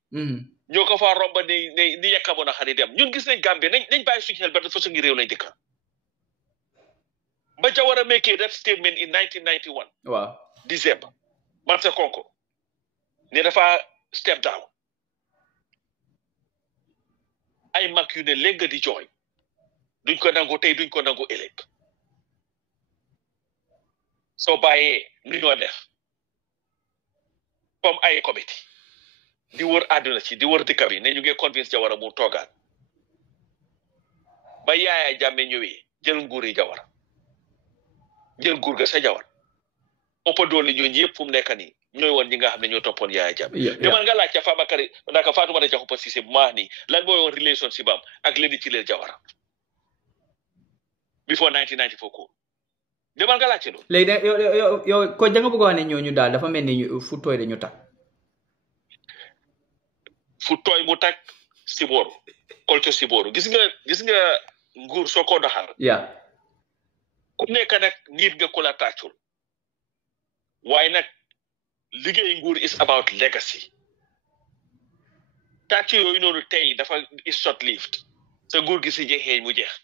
ñoo ko faa romba ni yekkamoon a xari dem ñun gis nañ Gambie nañ bàyyi suñu xel ba dafa suñu réew lañ dëkka ba Jawara make that statement in 1991 wow December Mansa Konko ne dafa step down ay mag yu ne léegi di jooy duñ ko nangu tey duñ ko nangu ëllëg soo bàyyee nu ñoo def comme ay comité di wër àdduna ci di wër dëkk bi ne ñu ngi convince Jawara mu toogaat ba Yaya Jammeh ñëwee jël nguuri Jawara jël nguur ga sa Jawara ëpp doole ñooñu yëpp fu mu nekk nii ñooy woon ñi nga xam ne ñoo toppoon Yaya Jammeh demal nga laaj ca Fabakary naka Fatoumata Jaxumpa Cissé bu maax nii lan mooy woon relationship am ak Lady Chilel Jawara before 1994 ko demal nga laajte loolu léegi yow ko janga bëgg wax ne ñooñu daal dafa mel ni fu tooy dañu takk fu tooy mu takk si booru culture si booru gis nga nguur soo ko doxal ku nekk nag nit nga ko la tàccul waaye nag liggéey nguur is about legacy tàcc yooyu noonu tey dafa is short lived sa nguur gi si jeexee mu jeex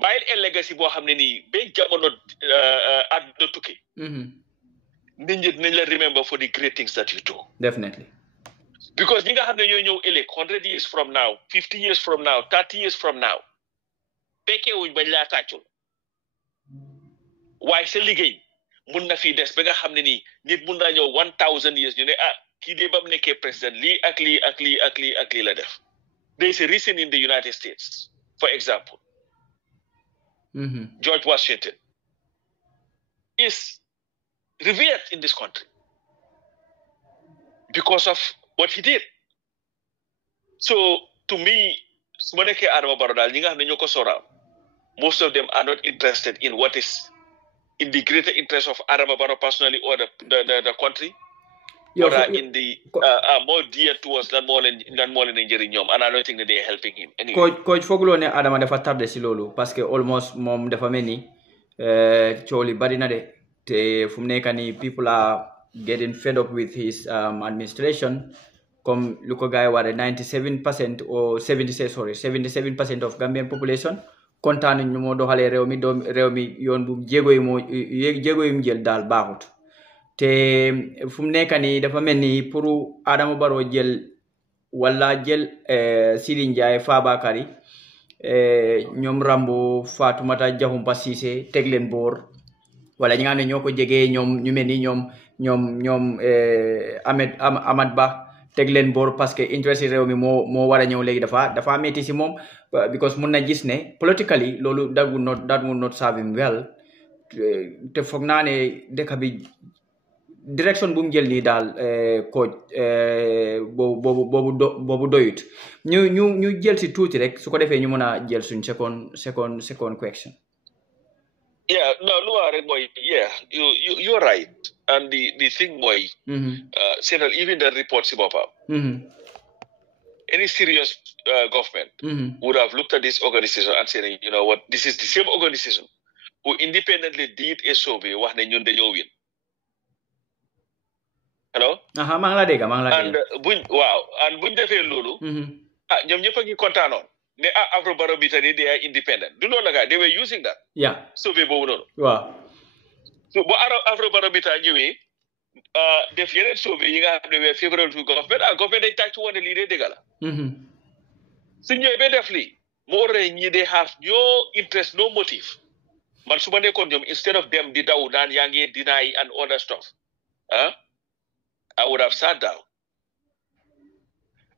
bàyyil el legacy boo xam ne nii ba jamono àdduna tukki nit ñi nañ la remember for the great things that you do definitely because ñi nga xam ne ñooy ñëw ëllëg 100 years from now 50 years from now 30 years from now fekkee wuñ bañ laa tàccul waaye sa liggéey mun na fii des ba nga xam ne nii nit mun naa ñëw 1000 years ñu ne kii de ba mu nekkee président lii ak lii ak lii ak lii ak lii la def there is a reason in the United States for example George Washington is revered in this country because of what he did. So to me, su ma nekkee Adama Barrow daal ñi nga xam ne ñoo ko soraaw most of them are not interested in what is in the greater interest of Adama Barrow personally or the country. Or in the more dear towards lan moo leen njëriñ ñoom and I don't think that they are helping him anyway. Coach fooguloo ne Adama dafa tardé si loolu parce que almost moom dafa mel ni coow li bari na de te fu mu nekk nii people are getting fed up with his administration comme lu ko gars yi waree 97% or 77% of Gambian population kontaan ñu moo doxalee réew mi yoon bu jéego yi mu jël daal baaxut. te fu mu nekk nii dafa mel ni pour Adama Barrow jël Sidi Ndiaye Fabakary ñoom Rambo Fatoumata Jaxumpa Cissé teg leen boor wala ñi nga xam ne ñoo ko jegee ñoom ñu mel ni ñoom Amad Ba teg leen boor parce que interest réew mi moo war a ñëw léegi dafa metti si moom because mun na gis ne politically loolu that would not serve him well te foog naa ne dëkk bi direction bu mu jël nii daal coach boobu doyut ñu jël si tuuti rek su ko defee ñu mën a jël suñ second question. Yeah, no, lu ma rek mooy you're right and the thing mooy seetal even the report si boppam any serious government would have looked at this organization and said, you know what, this is the same organization who independently did a survey wax ne ñun dañoo win. Hello? maa ngi la dégg and buñ defee loolu ñoom ñëpp a ngi kontaanoon ne Afrobarometer ni they are independent du noonu la gaa they were using that survey boobu noonu waaw so bu Afrobarometer ñëwee def yeneen survey yi nga xam ne were favorable to government government dañ tàcc woon ne lii dee dëgg la su ñëwee ba def lii mu oree ñi they have no interest no motive man su ma nekkoon ñoom instead of them di daw naan yaa ngi deny and all that stuff I would have sat down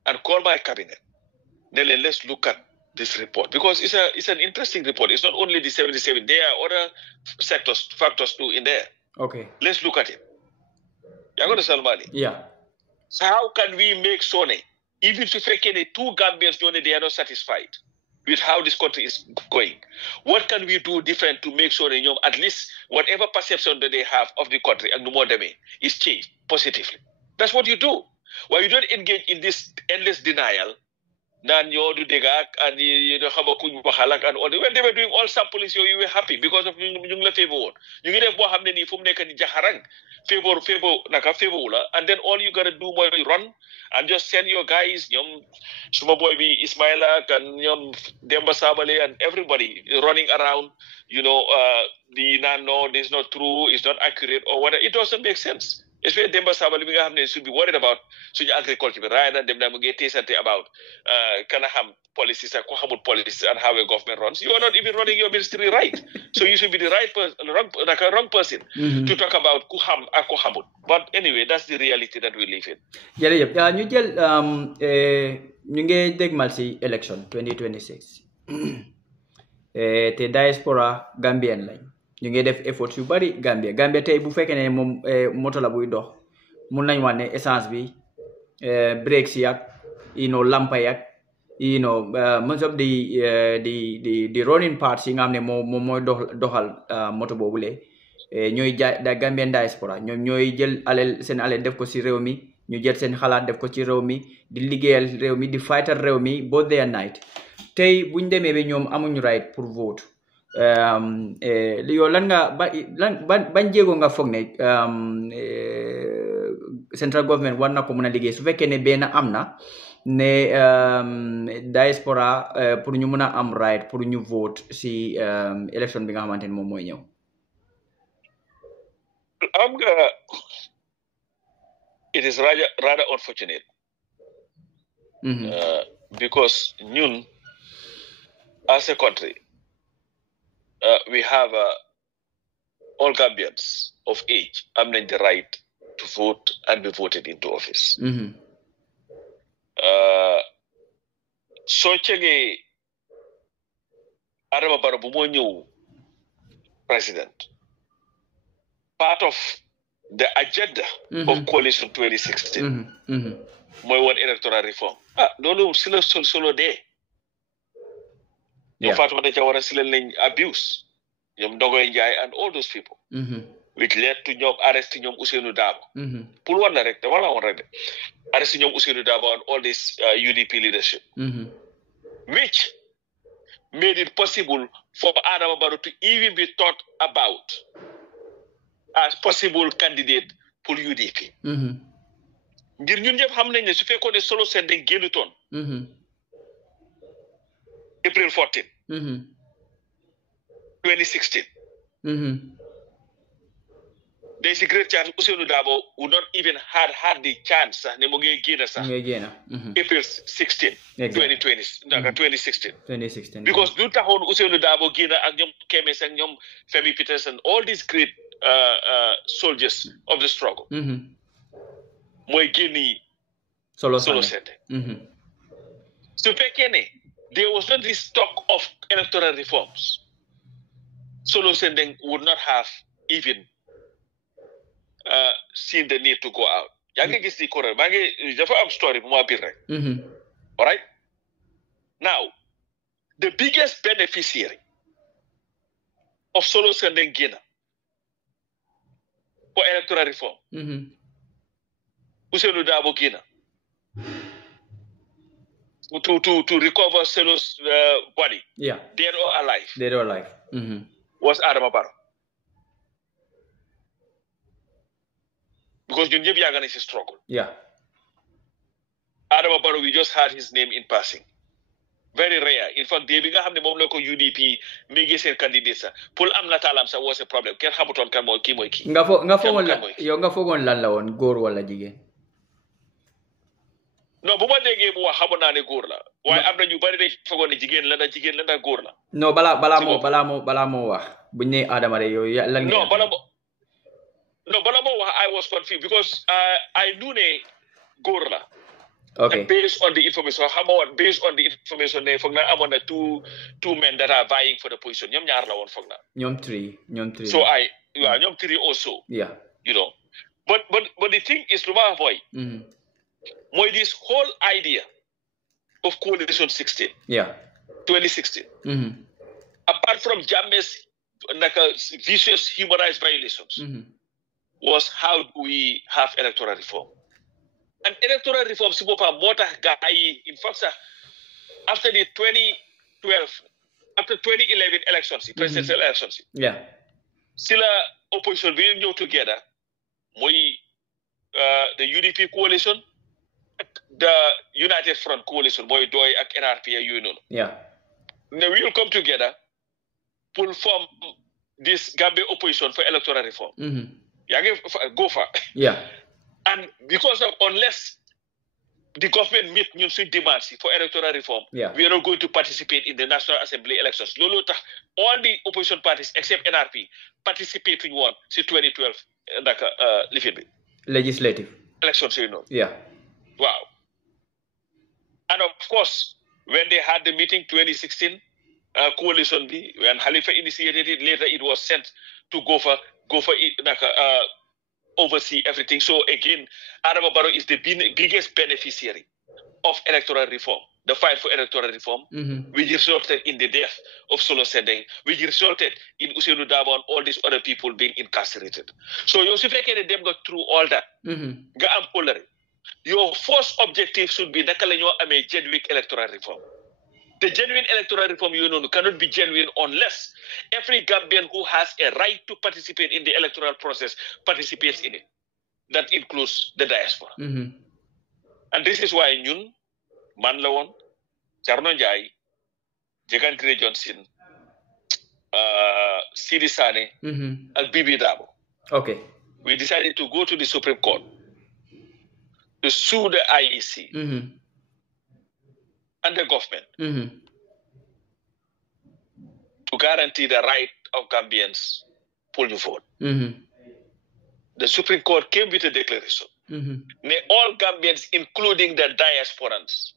and called my cabinet. Then let's look at this report because it's an interesting report. It's not only the 77. There are other factors too in there. Okay. Let's look at it. You're going to Salmani. Yeah. So how can we make Sone, even if we two Gambians, they are not satisfied with how this country is going? What can we do different to make sure that at least whatever perception that they have of the country and the more is changed positively? That's what you do. Why you don't engage in this endless denial, and all. And when they were doing all sampling, you were happy because of you favor. You get a hamneni from nekani jaharang favor, and then all you gotta do more run and just send your guys, Suma boy Ismaila and Demba Sabale and everybody running around, the no, this is not true, it's not accurate or whatever. It doesn't make sense. Especially Demba Sabale should be worried about agriculture, right? And them get about policies and policies and how a government runs. You are not even running your ministry right. So you should be the right person, wrong person to talk about kuham ak kuhamut. But anyway, that's the reality that we live in. Jërëjëf ñu jël ñu ngi dégmal ci election 2026 te diaspora Gambien lañ ñu ngi def effort yu bari Gambia tey bu fekkee ne moom moto la buy dox mun nañ wax ne essence bi brakes yak lampa yak most of the running parts yi nga xam ne moom mooy doxal moto boobule ñooy da Gambian diaspora ñoom ñooy jël seen alal def ko ci réew mi ñu jël seen xalaat def ko ci réew mi di liggéeyal réew mi di fightal réew mi both day and night tey buñ demee ba ñoom amuñu right pour vote yow lan nga ban jéego nga foog ne central government war na ko mën a liggéey su fekkee ne benn am na ne diaspora pour ñu mën a am right pour ñu vote si élection bi nga xamante ne moom mooy ñëw. am nga it is rather unfortunate because ñun as a country we have all Gambians of age am nañ the right to vote and be voted into office. Soo cegee Adama Barrow bu moo ñëw president, part of the agenda of coalition 2016 mooy woon electoral reform. Loolu si la solo dee. ñoom Fatoumata Jawara si leen lañ abuse ñoom Ndogoy Njie and all those people which led to ñoom arrest ñoom Ousseynou Dabo pour wan la rek dama la woon rek de arrest ñoom Ousseynou Dabo and all this UDP leadership which made it possible for Adama Barrow to even be thought about as possible candidate pour UDP ngir ñun ñëpp xam nañ ne su fekkoon ne solo seen dañ génnutoon April 14 2016 there's a great chance Ousseynou Dabo would not even had the chance ne mo ngi génn sax April 16 2016 because lu taxoon Ousseynou Dabo génn ak ñoom Kemes ak ñoom Femi Peterson all these great soldiers of the struggle mooy génni solo sende su fekkee ne there was not this talk of electoral reforms, Solo Sendeng would not have even seen the need to go out. Yangi gis di correct. Bangi dafa am story bu ma bir rek. All right? Now, the biggest beneficiary of Solo Sendeng Gina for electoral reform, Ousseynou Dabo Gina. to recover Sello's body, dead or alive, was Adama Barrow. Because ñun ñëpp yàgg nañ ci struggle. Adama Barrow, we just heard his name in passing. Very rare. In fact, day bi nga xam ne moom la ko UDP mi ngi seen candidate sa pour am nataalam sa was a problem kenn xamutoon kan mooy kii mooy kii. nga foogoon lan la woon góor wala jigéen. non bu ma déggee mu wax xamoon naa ne góor la waaye am na ñu bari dañ foogoon ne jigéen la ndax góor la. non balaa moo wax buñ ne Adama rek yow lan nga. non bala moo wax I was confused because I knew ne góor la. Okay. And based on the information, ne foog naa amoon na two men that are vying for the position. ñoom ñaar la woon foog naa. ñoom three. So ñoom three also. Yeah. You know, but the thing is, lu ma wax mooy. Mooy this whole idea of coalition 16. Yeah. 2016. Apart from Jammeh's vicious human rights violations, was how do we have electoral reform? And electoral reform, si boppam moo tax gaa yi in fact sax after the 2011 elections, presidential elections. Yeah. Si la opposition bi ñëw together, mooy the UDP coalition, the United Front coalition, mooy DOI ak NRP yooyu noonu. Yeah. Now we will come together to form this Gambia opposition for electoral reform. Yaa ngi go for. Yeah. And because of unless the government meet ñun suñ demands for electoral reform, we are not going to participate in the National Assembly elections. Loolu tax all the opposition parties except NRP participate in one si 2012 lifin bi. Legislative. Elections you know. Yeah. Wow. And of course, when they had the meeting 2016 coalition B, when Halifa initiated it, later it was sent to go for oversee everything. So again, Adama Barrow is the biggest beneficiary of electoral reform, the fight for electoral reform, which resulted in the death of Solo Sendeng, which resulted in Ousainou Darboe and all these other people being incarcerated. So you see, if them go through all that, your first objective should be a genuine electoral reform. The genuine electoral reform cannot be genuine unless every Gambian who has a right to participate in the electoral process participates in it. That includes the diaspora. And this is why ñun man la woon Thierno Njie, Jekantile Johnson, Sidi Sane, and Bibi Dabo. Okay. We decided to go to the Supreme Court to sue the IEC and the government to guarantee the right of Gambians pull you vote. The Supreme Court came with a declaration. May all Gambians, including the diasporans,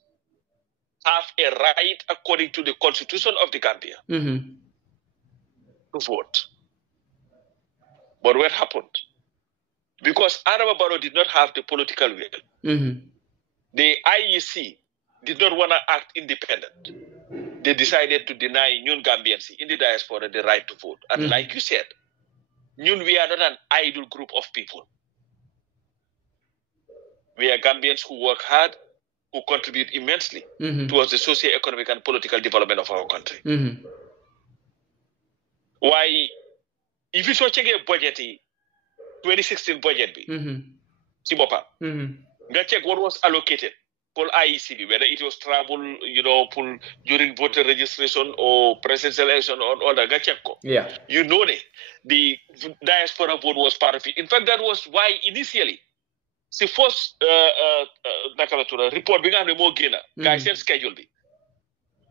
have a right according to the Constitution of the Gambia to vote. But what happened? Because Adama Barrow did not have the political will, the IEC did not want to act independent. They decided to deny Nyun Gambians in the diaspora the right to vote. And like you said, Nyun, we are not an idle group of people. We are Gambians who work hard, who contribute immensely towards the socio-economic and political development of our country. Why, if you so check a budget, 2016 budget, check what was allocated for IEC, whether it was travel, during voter registration or presidential election or all that. Yeah. The diaspora vote was part of it. In fact, that was why initially, the first report began to more guys schedule.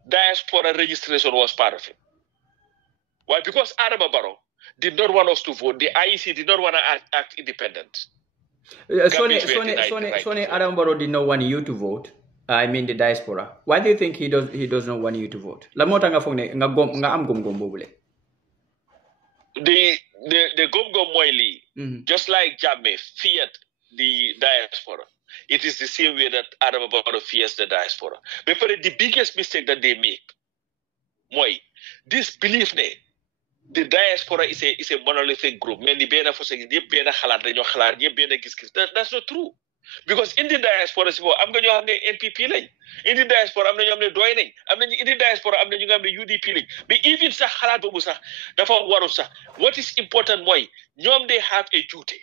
Diaspora registration was part of it. Why? Because Adama Barrow did not want us to vote. The IEC did not want to act independent. Sonny Adama Barrow did not want you to vote. I mean the diaspora. Why do you think he does not want you to vote? The Gom Moili, just like Jammeh feared the diaspora, it is the same way that Adama Barrow fears the diaspora. But the biggest mistake that they make, this belief the diaspora is a monolithic group. That's not true. because indi diaspora si boobu am nga ñoo xam ne NPP lañ indi diaspora am na ñoo xam ne doy nañ am nañu indi diaspora am na ñu nga xam ne UDP lañ mais even sax xalaat boobu sax dafa waru sax what is important mooy ñoom they have a duty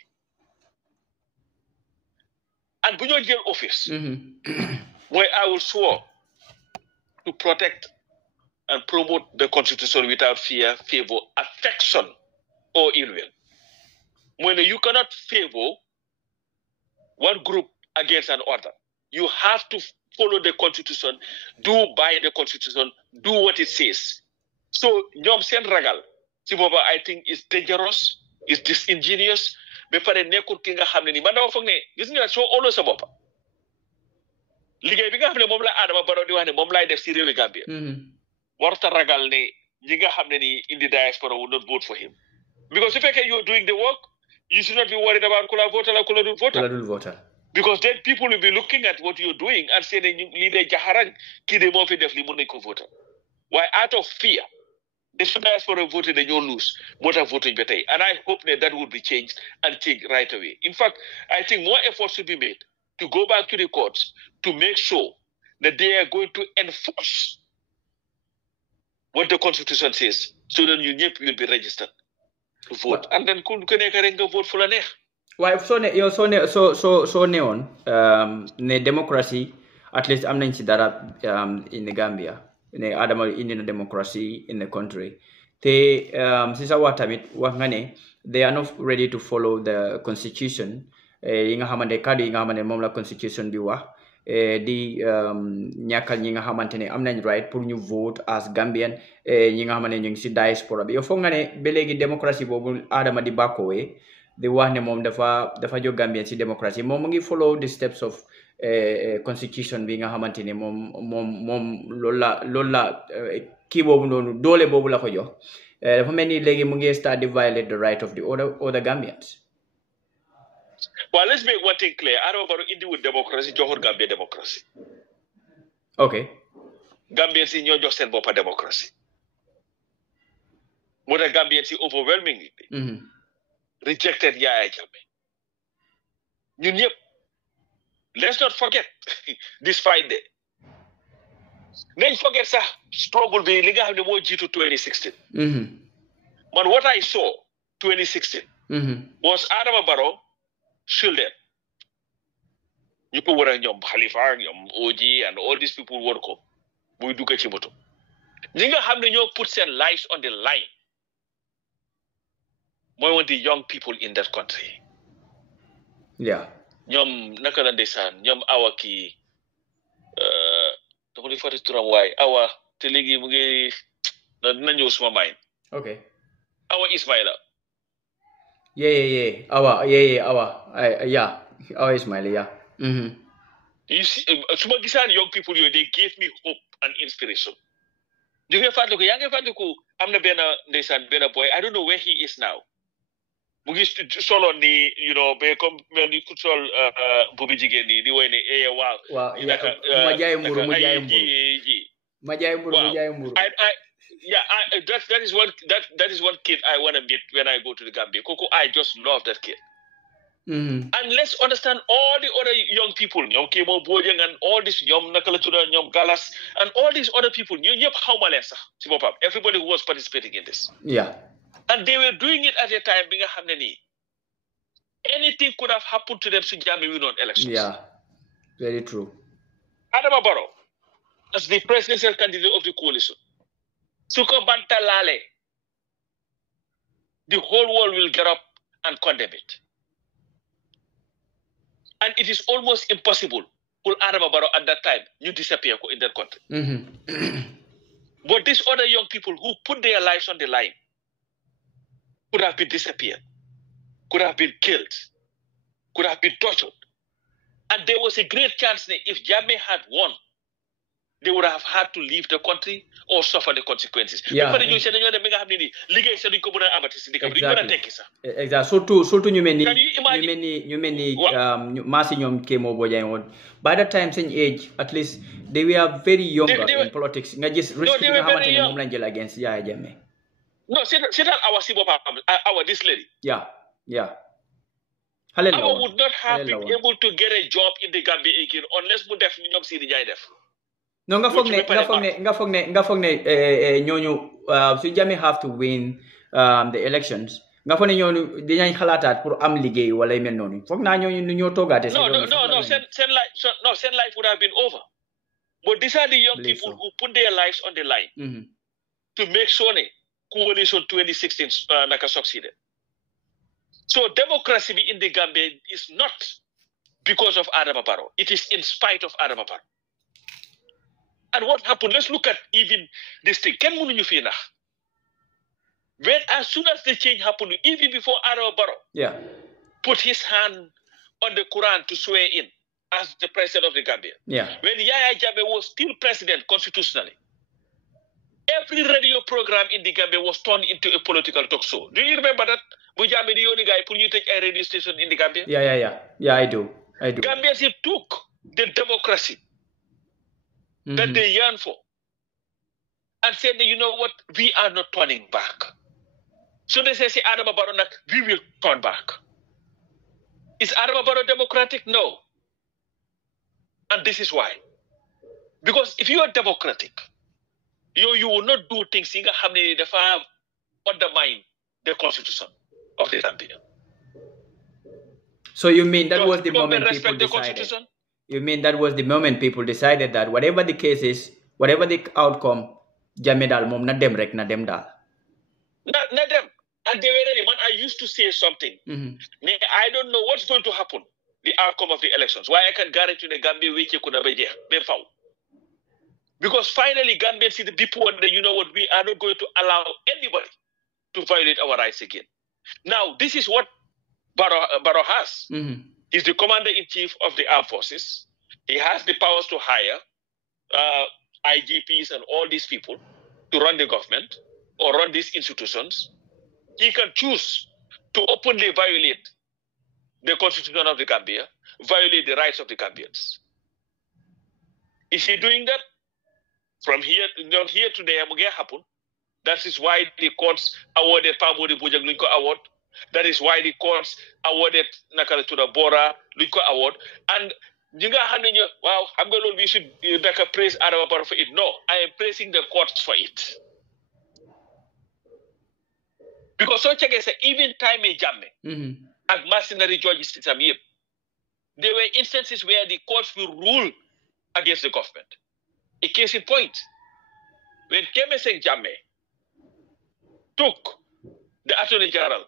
and bu ñoo jël office mooy I will swear to protect and promote the constitution without fear, favor, affection, or ill will. When you cannot favor one group against another, you have to follow the constitution, do by the constitution, do what it says. So, ñoom seen ragal si booba I think is dangerous, is disingenuous, ba pare nekkul ki nga xam ne ni man dama foog ne gis nga soo óoloo sa boppa liggéey bi nga xam ne moom la Adama Barrow di wax ne moom laay def si réewi Gambia warta ragal ne ñi nga xam ne ni indi diaspora will not vote for him because su fekkee you're doing the work you should not be worried about ku la votal ak ku la dul votal because then people will be looking at what you're doing and say ne lii de jaxarañ kii de moo fi def li mun nañ ko votal waaye out of fear the diaspora voted dañoo lose moo tax votuñ ba tey and I hope that would be changed and changed right away in fact I think more efforts should be made to go back to the courts to make sure that they are going to enforce what the constitution says so that you will be registered to vote and then ku nekk rek nga vote fu la neex waaye soo newoon ne démocratie at least am nañ ci dara in the Gambia ne Adama indi na democracy in the country te si sa wax tamit wax nga ne they are not ready to follow the constitution yi nga xamante kàddu yi nga xamante moom la constitution bi wax di ñàkkal ñi nga xamante ne am nañ right pour ñu vote as Gambian ñi nga xamante ne ñu ngi si diaspora bi yow foog nga ne ba léegi démocratie boobu Adama di bàkkoowee di wax ne moom dafa jóg Gambian si démocratie moom mu ngi follow the steps of constitution bi nga xamante ne moom loolu la kii boobu noonu doole boobu la ko jox dafa mel ni léegi mu ngi start to violate the right of the other Gambians. Well, let's make one thing clear. Adama Barrow indi with democracy joxul Gambia democracy. Okay. Gambians si ñoo jox seen boppa democracy. Moo tax Gambians si overwhelmingly rejected Yaya Jammeh. ñun ñëpp let's not forget this fine day. nañ forget sax struggle bi li nga xam ne moo jiitu 2016. Man what I saw 2016 was Adama Barrow shielded. You ko wara ñoom Halifa ñoom OG and all these people wor ko muy dugg ci moto ñi nga xam ne ñoo put seen lives on the line mooy woon the young people in that country. Yeah. ñoom naka la ndeysaan ñoom awa kii dafa ni fàtte turam waaye awa te léegi mu ngi na ñëw suma mind. Okay. Awa Ismaila. Yeah. Awa Ismaila, yeah. You see, suma gisaan young people yooyu they gave me hope and inspiration. You ngi fàttaliku yaa ngi fàttaliku am na benn ndeysaan benn boy I don't know where he is now. mu ngi soloon ni ba comme mel ni ku sol boobu jigéen ni di woy ne waaw. ma jaay mburu that is one kid I want to meet when I go to the Gambia. Koko, I just love that kid. And let's understand all the other young people, ñoom Kemo Bojang and all these ñoom naka la tudda ñoom Galas and all these other people, ñoom ñëpp xawma leen sax ci boppam. Everybody who was participating in this. Yeah. And they were doing it at a time bi nga xam ne nii anything could have happened to them su Jammeh win on elections. Yeah, very true. Adama Barrow, as the presidential candidate of the coalition, su ko banta laale, the whole world will get up and condemn it. And it is almost impossible for Adama Barrow at that time you disappear in that country. But these other young people who put their lives on the line could have been disappeared, could have been killed, could have been tortured. And there was a great chance that if Jammeh had won, they would have had to leave the country or suffer the consequences. Yeah. Exactly. Surtout ñu mel ni maasi ñoom Kemo Bojang woon. By that time seen age, at least they were very young in politics. Nga gis risk bi nga xamante ne moom lañ jël against Yaya Jammeh. No, see that our this lady. Yeah. Aba would not have been able to get a job in the Gambia again unless mu def ñom Sidi Jai def. No, nga foog ne ñooñu su Jammeh have to win the elections nga foog ne ñooñu dinañ xalaataat pour am liggéey wala mel noonu foog naa ñooñu ñu ñoo toogaate. No, send life would have been over. But these are the young people who put their lives on the line to make sure the coalition 2016 naka succeeded. So democracy in the Gambia is not because of Adama Barrow. It is in spite of Adama Barrow. And what happened? Let's look at even this thing. Ken mënuñu fi nax. When as soon as the change happened, even before Adama Barrow put his hand on the Quran to swear in as the president of the Gambia. When Yaya Jammeh was still president constitutionally, every radio program in the Gambia was turned into a political talk show. Do you remember that? Bu Jammeh the only guy put you take a radio station in the Gambia? Yeah, I do. Gambians took the democracy that they yearn for and said, you know what, we are not turning back. So they say, Adama Barrow, we will turn back. Is Adama Barrow democratic? No. And this is why. Because if you are democratic, you will not do things that undermine the constitution of the Gambia. So you mean that was the moment people decided? You mean that was the moment people decided that whatever the case is, whatever the outcome, Jammeh dal mom na dem rek na dem dal. Na dem. And they were ready. Man, I used to say something. I don't know what's going to happen, the outcome of the elections. Why I can guarantee the Gambia which could have been because finally Gambians see the people and you know what, we are not going to allow anybody to violate our rights again. Now, this is what Barrow has. He's the commander-in-chief of the armed forces. He has the powers to hire IGPs and all these people to run the government or run these institutions. He can choose to openly violate the constitution of the Gambia, violate the rights of the Gambians. Is he doing that? From here to there, happen. That is why the courts awarded Pamodi Bujaglinko Award. That is why the courts awarded Nakala to the Bora Linko Award. And wow, I'm going to we should praise Adama Barrow for it. No, I am praising the courts for it. Because so check it, even time Jammeh and mercenary judges system, there were instances where the courts will rule against the government. A case in point, when Kemeseng Jammeh took the Attorney General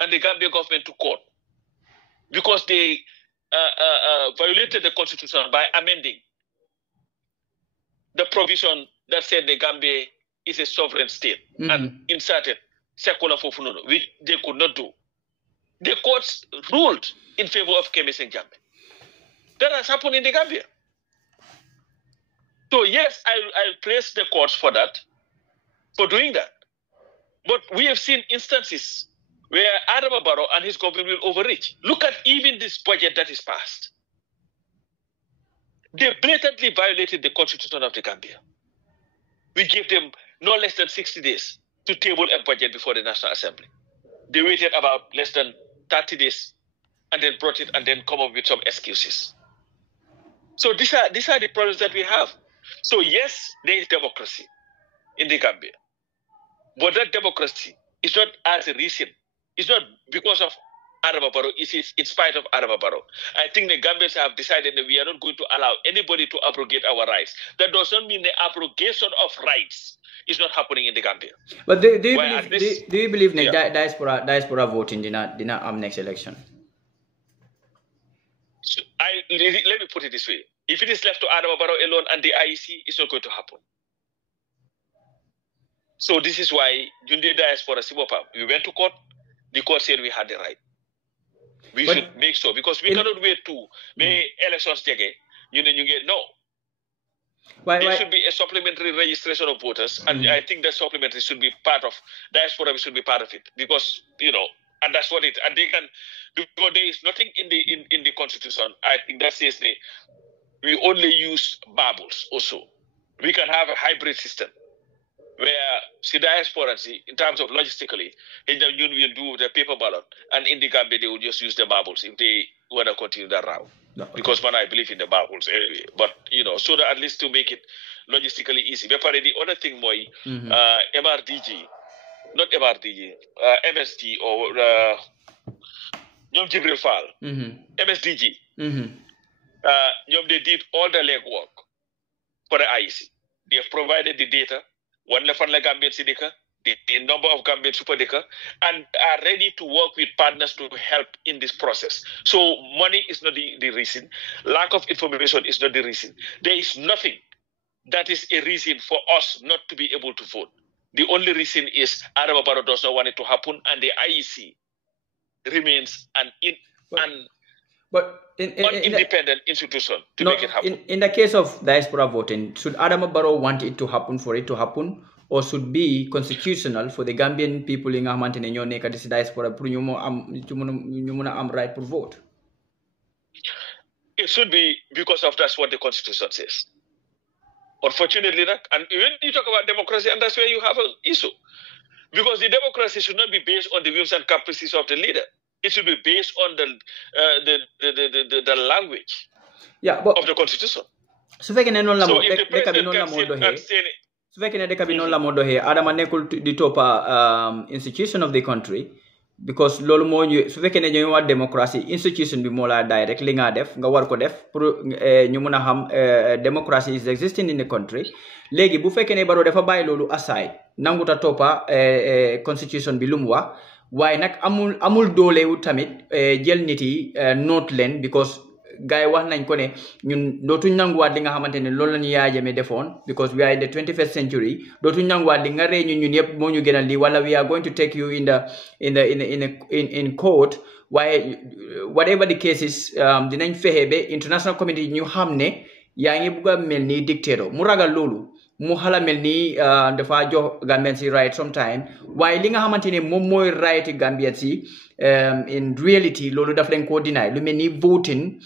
and the Gambia government to court because they violated the constitution by amending the provision that said the Gambia is a sovereign state and inserted secular fofunono, which they could not do. The courts ruled in favor of Kemeseng Jammeh. That has happened in the Gambia. So yes, I'll praise the courts for that, for doing that. But we have seen instances where Adama Barrow and his government will overreach. Look at even this budget that is passed. They blatantly violated the constitution of the Gambia. We gave them no less than 60 days to table a budget before the National Assembly. They waited about less than 30 days and then brought it and then come up with some excuses. So these are the problems that we have. So yes, there is democracy in the Gambia. But that democracy is not as a reason. It's not because of Adama Barrow. It is in spite of Adama Barrow. I think the Gambians have decided that we are not going to allow anybody to abrogate our rights. That does not mean the abrogation of rights is not happening in the Gambia. But do you believe diaspora voting did not next election? So let me put it this way. If it is left to Adama Barrow alone and the IEC, it's not going to happen. So this is why Jundi diaspora Sibopam, we went to court, the court said we had the right. We should make sure, because we cannot wait to the elections again. You get no. There should be a supplementary registration of voters, and I think that supplementary should be part of diaspora. Should be part of it, because and that's what it. And they can, because there is nothing in the constitution. I think that says we only use bubbles. Also, we can have a hybrid system where the diaspora, in terms of logistically, we will do the paper ballot, and in the Gambia they will just use the marbles if they want to continue that route. No, okay. Because I believe in the marbles anyway. But so that at least to make it logistically easy. But the other thing, MRDG, not MRDG, MSD or Jibril Fall, MSDG. They did all the legwork for the IEC. They have provided the data. One level Gambian Sidika, the number of Gambian Superdika, and are ready to work with partners to help in this process. So money is not the reason. Lack of information is not the reason. There is nothing that is a reason for us not to be able to vote. The only reason is Adama Barrow does not want it to happen, and the IEC remains an independent institution to make it happen. In the case of diaspora voting, should Adama Barrow want it to happen for it to happen, or should be constitutional for the Gambian people in Amantine Neka this diaspora am right to vote? It should be, because of that's what the Constitution says. Unfortunately, and when you talk about democracy, and that's where you have an issue. Because the democracy should not be based on the whims and caprices of the leader. It should be based on the language of the Constitution. So if Adama nekul the top institution of the country, because lolu mo ñu su fekkene ñu wa democracy institution bi mo la direct li nga def nga war ko def pour ñu mëna xam democracy is existing in the country. Legi bu fekkene Barrow dafa bay lolu aside nanguta topa constitution bi lum wa waaye nag amul doolewu tamit jël nit yi note leen, because gars yi wax nañ ko ne ñun dootuñ nanguwaat li nga xamante ne loolu la ñu Yaya Jammeh defoon, because we are in the 21st century. Dootuñ nanguwaat li nga rey ñun yëpp moo ñu gënal lii, wala we are going to take you in court. waaye whatever the case is dinañ fexe ba international community ñu xam ne yaa ngi bugg a mel ni dictator. Mu ragal loolu mu xala mel ni dafa jox Gambian si right sometime, waaye li nga xamante ne moom mooy right Gambian si in reality loolu daf leen koo deny. Lu mel ni voting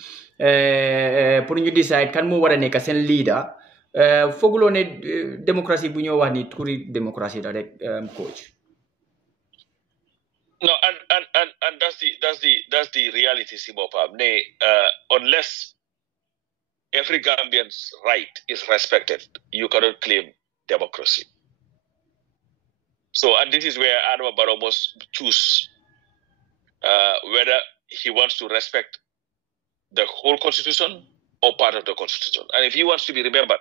pour ñu decide kan moo war a nekk seen leader. Fooguloo ne démocratie bu ñoo wax ni turi démocratie la rek coach. No, and that's the reality, Simopam. Unless every Gambian's right is respected, you cannot claim democracy. So, and this is where Adama Barrow must choose whether he wants to respect the whole constitution or part of the constitution. And if he wants to be remembered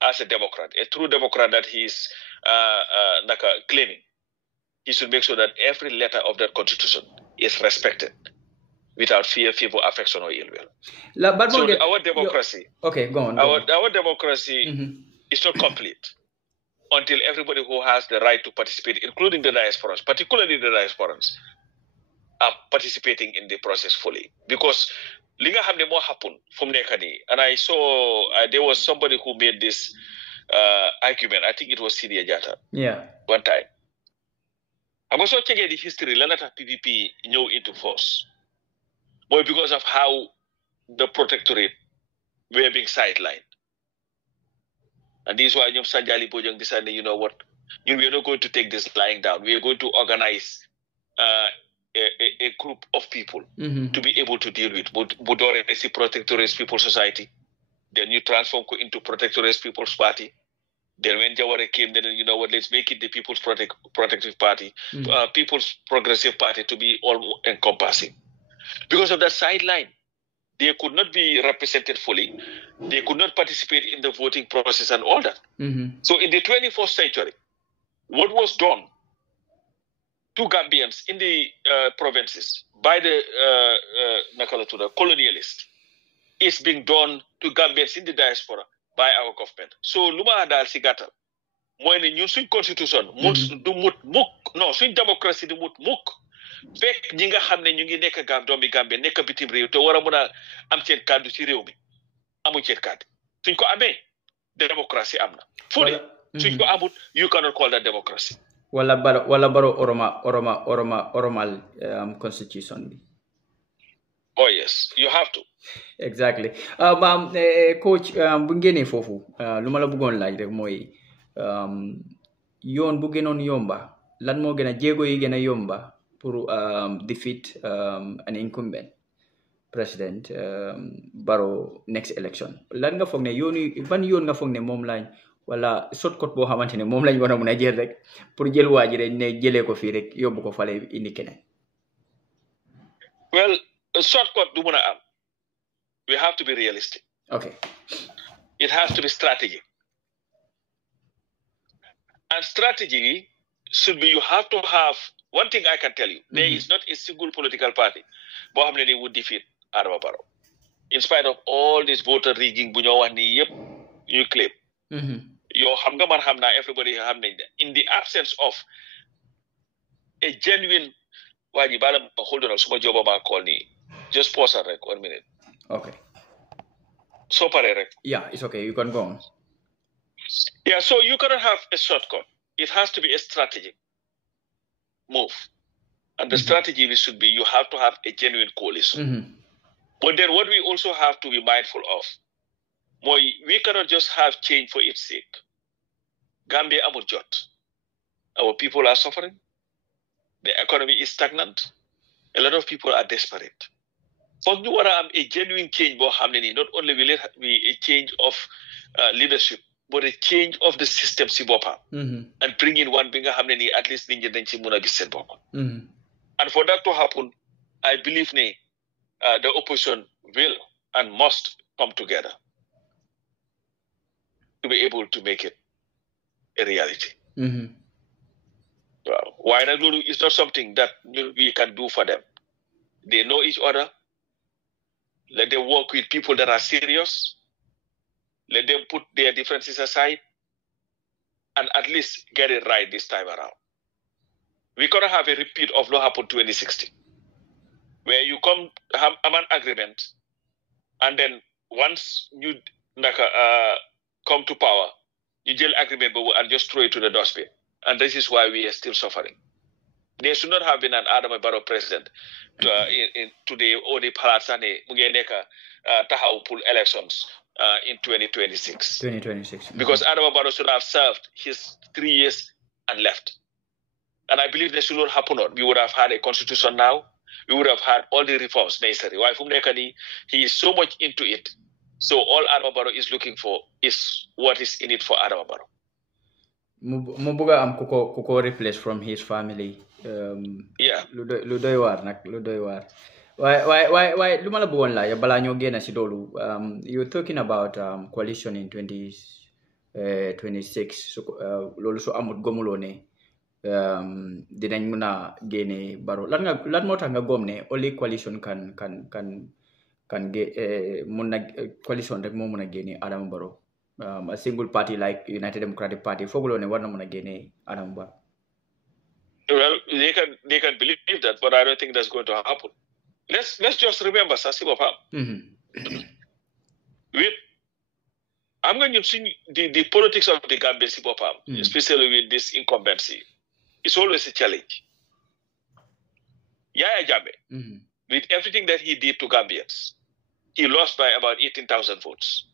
as a Democrat, a true Democrat that he's claiming, he should make sure that every letter of that constitution is respected without fear, favor, affection, or ill will. So our democracy, okay, go on. Our democracy is not complete until everybody who has the right to participate, including the diasporans, particularly the diasporans, are participating in the process fully. Because linga hamne mo happen from nekani, and I saw there was somebody who made this argument. I think it was Sidi Ajata. Yeah. One time. I'm also checking the history. Lanata PPP knew into force. But because of how the protectorate were being sidelined. And this is why Sanjali Bojang decided, you know what, we are not going to take this lying down. We are going to organize a group of people to be able to deal with. Budore, I see Protectorate People's Society. Then you transform into Protectorate People's Party. Then when Jawara came, then you know what, let's make it the People's Protective Party, People's Progressive Party, to be all encompassing. Because of that sideline, they could not be represented fully. They could not participate in the voting process and all that. So in the 21st century, what was done to Gambians in the provinces by the colonialists is being done to Gambians in the diaspora by our government. So luma dal sigata moy ne ñun suñ constitution du mut muk non suñ démocratie du mut muk fek ñi nga xamne ñu ngi nekk doomi Gambie nekk bitim réew te wara mëna am seen kàddu ci réew mi amu seen kàddu suñ ko amé démocratie amna fully suñ ko amut you cannot call that democracy. Wala baro oromal constitution bi. Oh yes, you have to. Exactly. Coach, bu ngeen fofu luma la bëggoon laaj rek mooy yoon bu gënoon yomba lan moo gën a jéego yi gën a yomba pour defeat an incumbent president Barrow next election lan nga foog ne ban yoon nga foog ne moom lañ wala shortcut boo xamante ne moom lañ war a mun a jël rek pour jël waa ji rek ne jëlee ko fii rek yóbbu ko fale indi keneen. Well, a shortcut du mun a am. We have to be realistic. Okay. It has to be strategic. And strategy should be, you have to have, one thing I can tell you, there is not a single political party who would defeat Adama Barrow. In spite of all this voter rigging, you claim. Everybody in the absence of a genuine, hold on, just pause it, 1 minute. Okay. So, yeah, it's okay. You can go on. Yeah, so you cannot have a shortcut. It has to be a strategic move. And the strategy should be, you have to have a genuine coalition. But then what we also have to be mindful of, we cannot just have change for its sake. Gambia amujot. Our people are suffering. The economy is stagnant. A lot of people are desperate. But you want to have a genuine change, not only will it be a change of leadership, but a change of the system, and bring in one thing, at least and for that to happen, I believe the opposition will and must come together to be able to make it a reality. Why not? It's not something that we can do for them. They know each other. Let them work with people that are serious. Let them put their differences aside and at least get it right this time around. We cannot have a repeat of what happened 2016, where you come have an agreement and then once you come to power, you deal agreement and just throw it to the dustbin. And this is why we are still suffering. There should not have been an Adama Barrow president today or the Palatsane Mugeneka Tahawpul elections in 2026. 2026. Because Adama Barrow should have served his 3 years and left. And I believe this should not happen. We would have had a constitution now. We would have had all the reforms necessary. Why Fumnekani, he is so much into it. So all Adama Barrow is looking for is what is in it for Adama Barrow. Mubuga am kuko replace from his family. Yeah. Ludoy war. Why lumala buwan la ya bala nyo gena si dolu. You're talking about coalition in 2026. So lolu so amut gomulo ne dinañ mëna gene Barrow. Lan mo tax nga gom ne only coalition can coalition rek mo mëna gene Adama Barrow. A single party like United Democratic Party, Fogolone, one of them Adam Barrow. Well, they can believe that, but I don't think that's going to happen. Let's just remember, Sasibopam. I'm going to see the politics of the Gambia, Sibopam, especially with this incumbency. It's always a challenge. Yaya Jammeh, with everything that he did to Gambians, he lost by about 18,000 votes.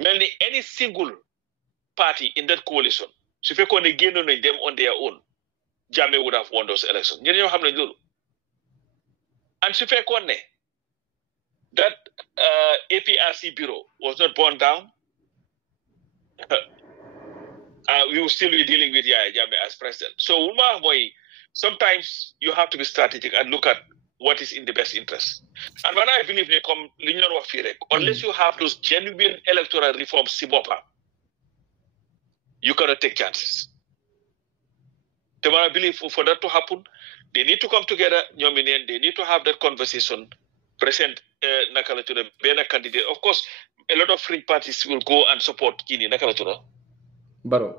Mainly any single party in that coalition, if you can gain on them on their own, Jammeh would have won those elections. You know how many do? And if you can, that APRC bureau was not burned down, we will still be dealing with Yaya Jammeh as president. So, sometimes you have to be strategic and look at what is in the best interest. And when I believe they come, unless you have those genuine electoral reforms, you cannot take chances. So when I believe for that to happen, they need to come together, they need to have that conversation, present Nakala to the better candidate. Of course, a lot of fringe parties will go and support Guinea Nakala to Barrow.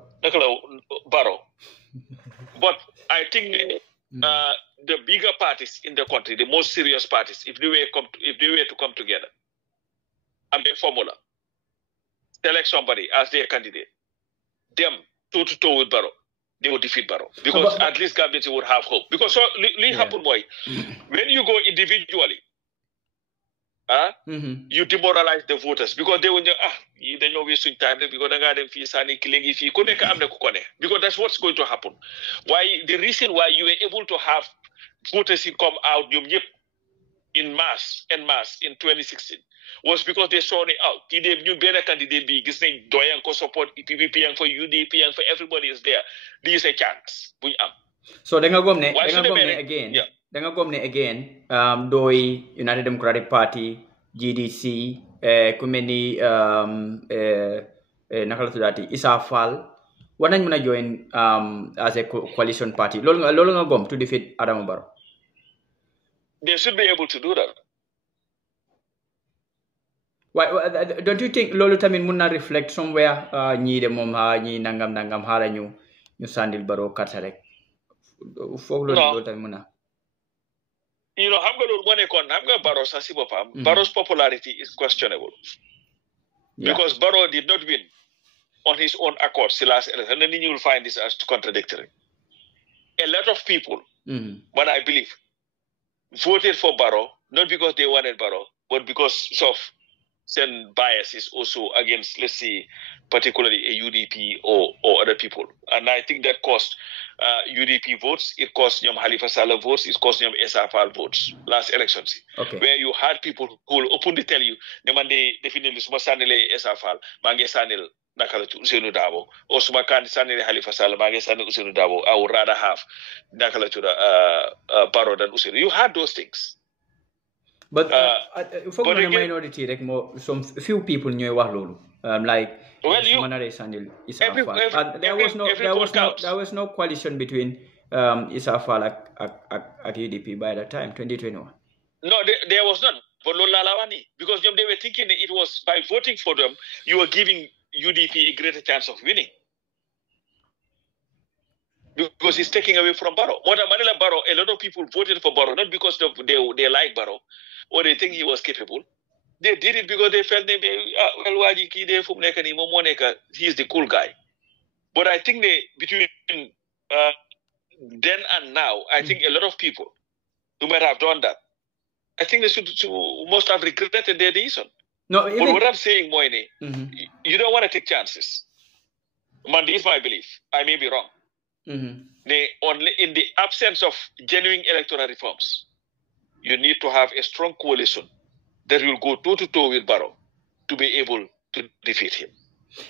But I think the bigger parties in the country, the most serious parties, if they were to come together and make formula, select somebody as their candidate, them toe to toe with Barrow, they would defeat Barrow because at least Gambians would have hope. Because happen boy, when you go individually, you demoralize the voters because they will know, they know wasting time because they're going to sign because that's what's going to happen. Why the reason why you were able to have voters come out in mass in 2016 was because they saw it out. The new better candidate be doyan ko support PPP and for UDP and for everybody is there. This is a chance. So then again. Yeah. Danga gomne again doi United Democratic Party GDC kumeni nakala tudati Issa Faal wanañ mëna join as a coalition party lolu nga gom to defeat Adama Barrow. They should be able to do that. Why don't you think lolu tamit mëna reflect somewhere ñi de mom ñi nangam hala ñu sandil Barrow carte rek fokk lolu tamit mëna you know, Barrow's Barrow's popularity is questionable. Yeah. Because Barrow did not win on his own accord the last election. And then you will find this as contradictory. A lot of people, but I believe, voted for Barrow, not because they wanted Barrow, but because of some biases also against, let's say, particularly a UDP or other people. And I think that cost UDP votes, it cost Halifa Sallah votes, it cost Issa Faal votes last elections. Okay. Where you had people who will openly tell you, they definitely Suma Sanile Issa Faal, Mange Sanil Nakalatu Usenu Dabo, or Suma Kan Sanile Halifa Sallah, Mange Sanil Usenu Dabo. I would rather have Nakalatu Barrow than Usenu. You had those things. But for the minority, like some few people knew what like Manare Sanil Issa Faal. There was no coalition between Issa Faal and UDP by that time, 2021. No, there was none. But Lolalawani, because they were thinking that it was by voting for them, you were giving UDP a greater chance of winning. Because he's taking away from Barrow. More than Manila Barrow, a lot of people voted for Barrow, not because they like Barrow or they think he was capable. They did it because they felt he is the cool guy. But I think between then and now, I think a lot of people who might have done that, I think they must have regretted their decision. No, but what I'm saying, Moine, you don't want to take chances. This is my belief. I may be wrong. Only in the absence of genuine electoral reforms, you need to have a strong coalition that will go toe-to-toe with Barrow to be able to defeat him.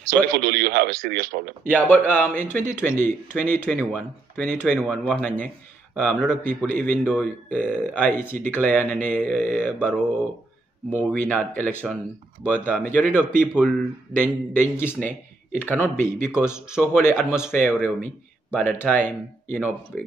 So therefore, you have a serious problem. Yeah, but in 2021, a lot of people, even though IEC declared Barrow more win at election, but the majority of people then gisne it cannot be because so whole atmosphere around me. By the time,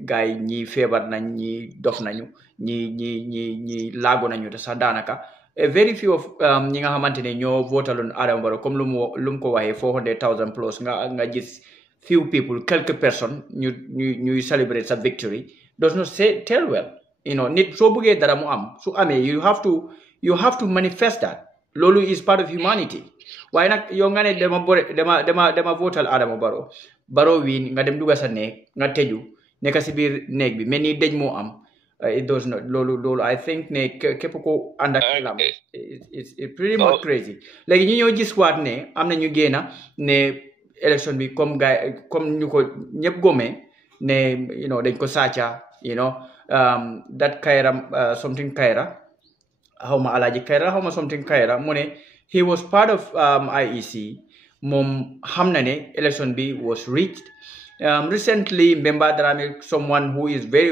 guy ñi febar nañ ñi dof nañu ñi lago nañu te sa danaka very few of ñi nga xamantene ñoo votalon Adama Barrow comme lum ko waxe 400,000 plus nga gis few people quelques personnes ñu celebrate sa victory does not tell well nit so bëgge dara mu am su amé you have to manifest that lolu is part of humanity waye nak yo nga ne dama votal Adama Barrow win nga dem duga sa neeg nga teju nekk si biir neeg bi mel ni dëj moo am it does not loolu I think ne képp ko ànd ak lam it's pretty much crazy léegi ñi ñoo gis waat ne am na ñu génna ne élection bi comme ñu ko ñëpp gomee ne dañ ko sàcca that Kaira something Kaira xawma Alaaji Kaira xawma something Kaira mu ne he was part of IEC mom hamnane election bi was reached recently Mbemba Dramé someone who is very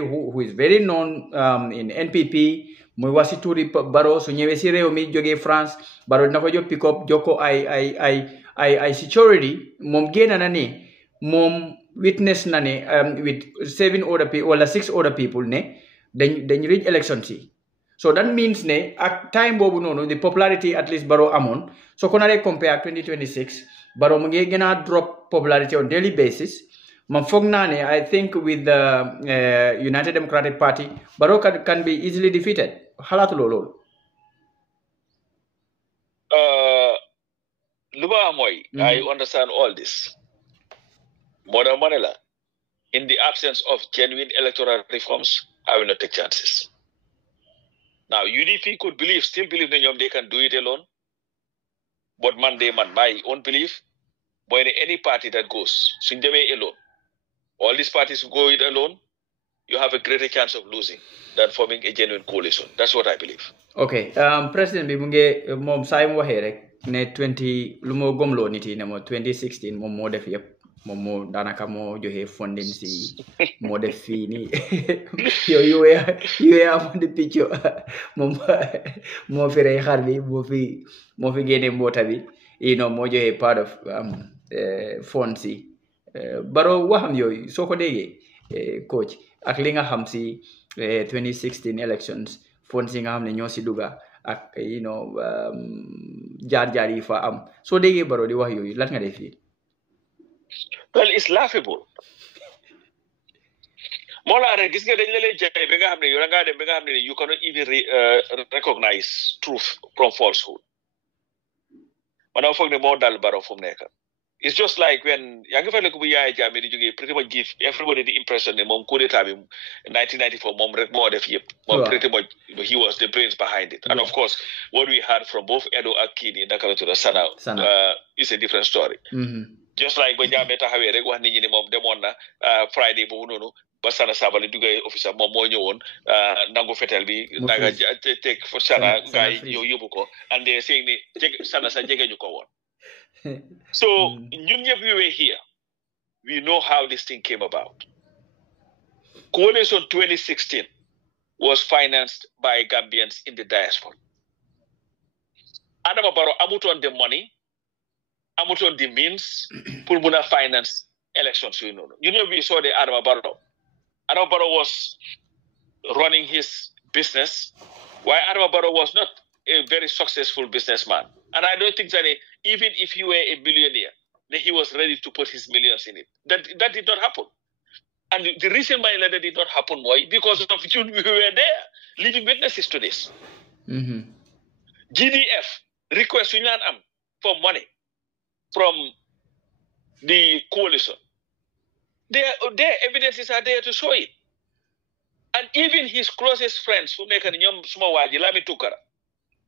known in NPP muy wasituri Barrow su ñëwé ci réew mi joggé France Barrow dina ko jox pick up joko ay security mom génna na ne mom witness na ne with 7 other people wala 6 other people ne dañ reach election si so that means ne at time bobu nonu the popularity at least Barrow amon so ko na compare 2026 Barrow mu ngi gëna drop popularity on daily basis man fogg na ne I think with the United Democratic Party Barrow can be easily defeated halatu lolu Luba moy I understand all this Modern Manila in the absence of genuine electoral reforms I will not take chances Now, UDP could still believe that they can do it alone. But my own belief, when any party that goes, Sindeme alone, all these parties go it alone, you have a greater chance of losing than forming a genuine coalition. That's what I believe. Okay. President bi mu ngi moom saa mu waxee rek ne 2016 moom moo def yëpp moom moo daanaka moo joxe funding si moo def fii nii yow you were on the picture moom moo fi rey xar bi moo fi génne mboota bi moo joxe part of funds si Barrow waxam yooyu soo ko déggee coach ak li nga xam si 2016 elections funds yi nga xam ne ñoo si dugga ak jaar-jaar yi fa am soo déggee Barrow di wax yooyu lan nga def fii. Well, it's laughable. Mola rek gis nga dañ la lay jaay ba nga xam ne yow da ngaa dem ba nga xam ne you cannot even recognize truth from falsehood. Man foog ne moo dal Barrow fu mu nekk. It's just like when yaa ngi fàttaliku bu Yaya Jammeh di jógee pretty much give everybody the impression ne moom coup d'état bi 1994 moom rek moo def yëpp. Moom pretty much he was the brains behind it. And of course what we heard from both Edo ak kii nii naka la tudd Sana is a different story. Just like ba Jammeh taxawee rek wax nit ñi ne moom demoon na Friday boobu noonu ba Sana Sabally duggee office am moom moo ñëwoon nangu fetel bi naga teg for Sana gaay yow yóbbu ko and they saying ne Sana sa jege ñu ko woon. So ñun ñëpp we were here. We know how this thing came about. Coalition 2016 was financed by Gambians in the diaspora. Adama Barrow amutoon the money, amutoon the means pour mun a finance elections yooyu noonu. You know we saw the Adama Barrow. Adama Barrow was running his business, while Adama Barrow was not a very successful businessman. And I don't think that even if he were a millionaire, that he was ready to put his millions in it. That did not happen. And the reason why that did not happen was because of you, we were there, living witnesses to this. GDF request for money from the coalition. Their evidences are there to show it. And even his closest friends, Lami Tukara,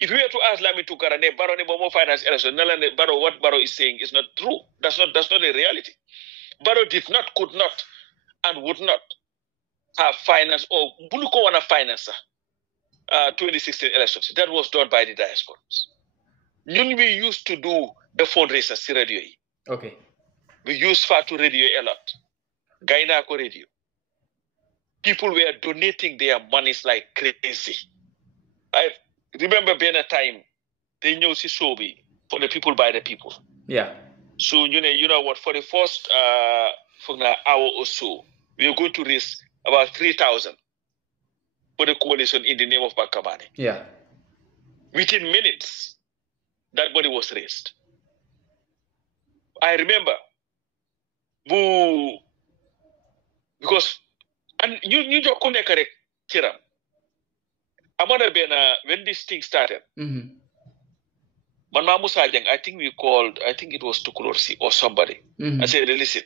if you were to ask Lami Tukara, Barrow Momo finance election, Barrow, what Barrow is saying is not true. That's not a reality. Barrow did not, could not, and would not have finance or Buluko finance 2016 elections. That was done by the diasporans. We used to do the fundraisers radio. Okay. We used Fatu radio a lot. Gainako radio. People were donating their monies like crazy. I remember being a time they knew Sisobi for the people by the people. Yeah. So you know what? For the first hour or so, we were going to raise about 3,000 for the coalition in the name of Bakamani. Yeah. Within minutes, that money was raised. I remember, because and you just couldn't correct Tiram. When this thing started, Manma Musajang, I think it was Tukulorsi or somebody. I said, listen,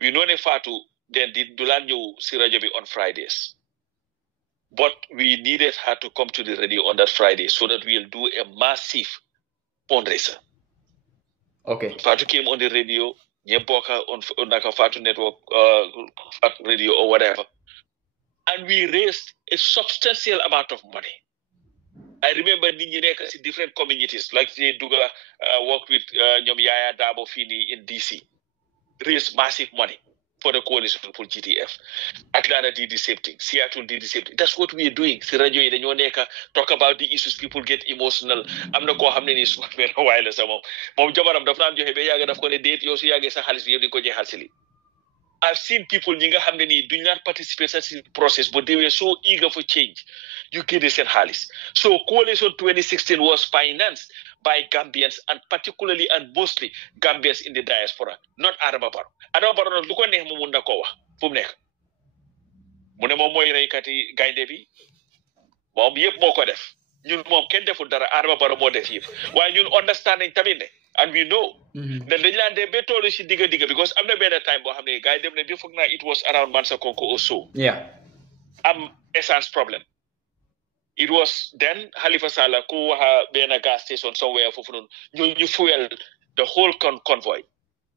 we know Nefatu, then did Dulanyo Sirajabi on Fridays. But we needed her to come to the radio on that Friday so that we'll do a massive fundraiser. Okay. Fatu came on the radio, Nyeboka on Fatu Network Fatu radio or whatever. And we raised a substantial amount of money. I remember Ninjineka in different communities, like the Duga worked with Nyom Yaya Dabo Fini in DC, raised massive money for the coalition for GTF. Atlanta did the same thing. Seattle did the same thing. That's what we are doing. Sirajo Idanioneka talk about the issues. People get emotional. I'm not going to have any issues for a while. Mom Jabaram Dafram Johebe Yaga of Kone date, Yosi Yaga Sahalis, Yabiko Hasili. I've seen people do not participate in the process, but they were so eager for change. You get this in Halis. So Coalition 2016 was financed by Gambians and particularly and mostly Gambians in the diaspora, not Adama Barrow. Adama Barrow look on him munda kowa. Fumnek. Mune mom moy ray kati gaynde bi. Mom yep moko def. Ñun mom ken deful dara Adama Barrow mo def yep. While ñun understanding tamit ne. And we know that the land they better diga because I'm not better time but guy them before now it was around Mansa Konko or so. Yeah. Essence problem. it was then Halifa Sallah who been a gas station somewhere for you fuel the whole convoy.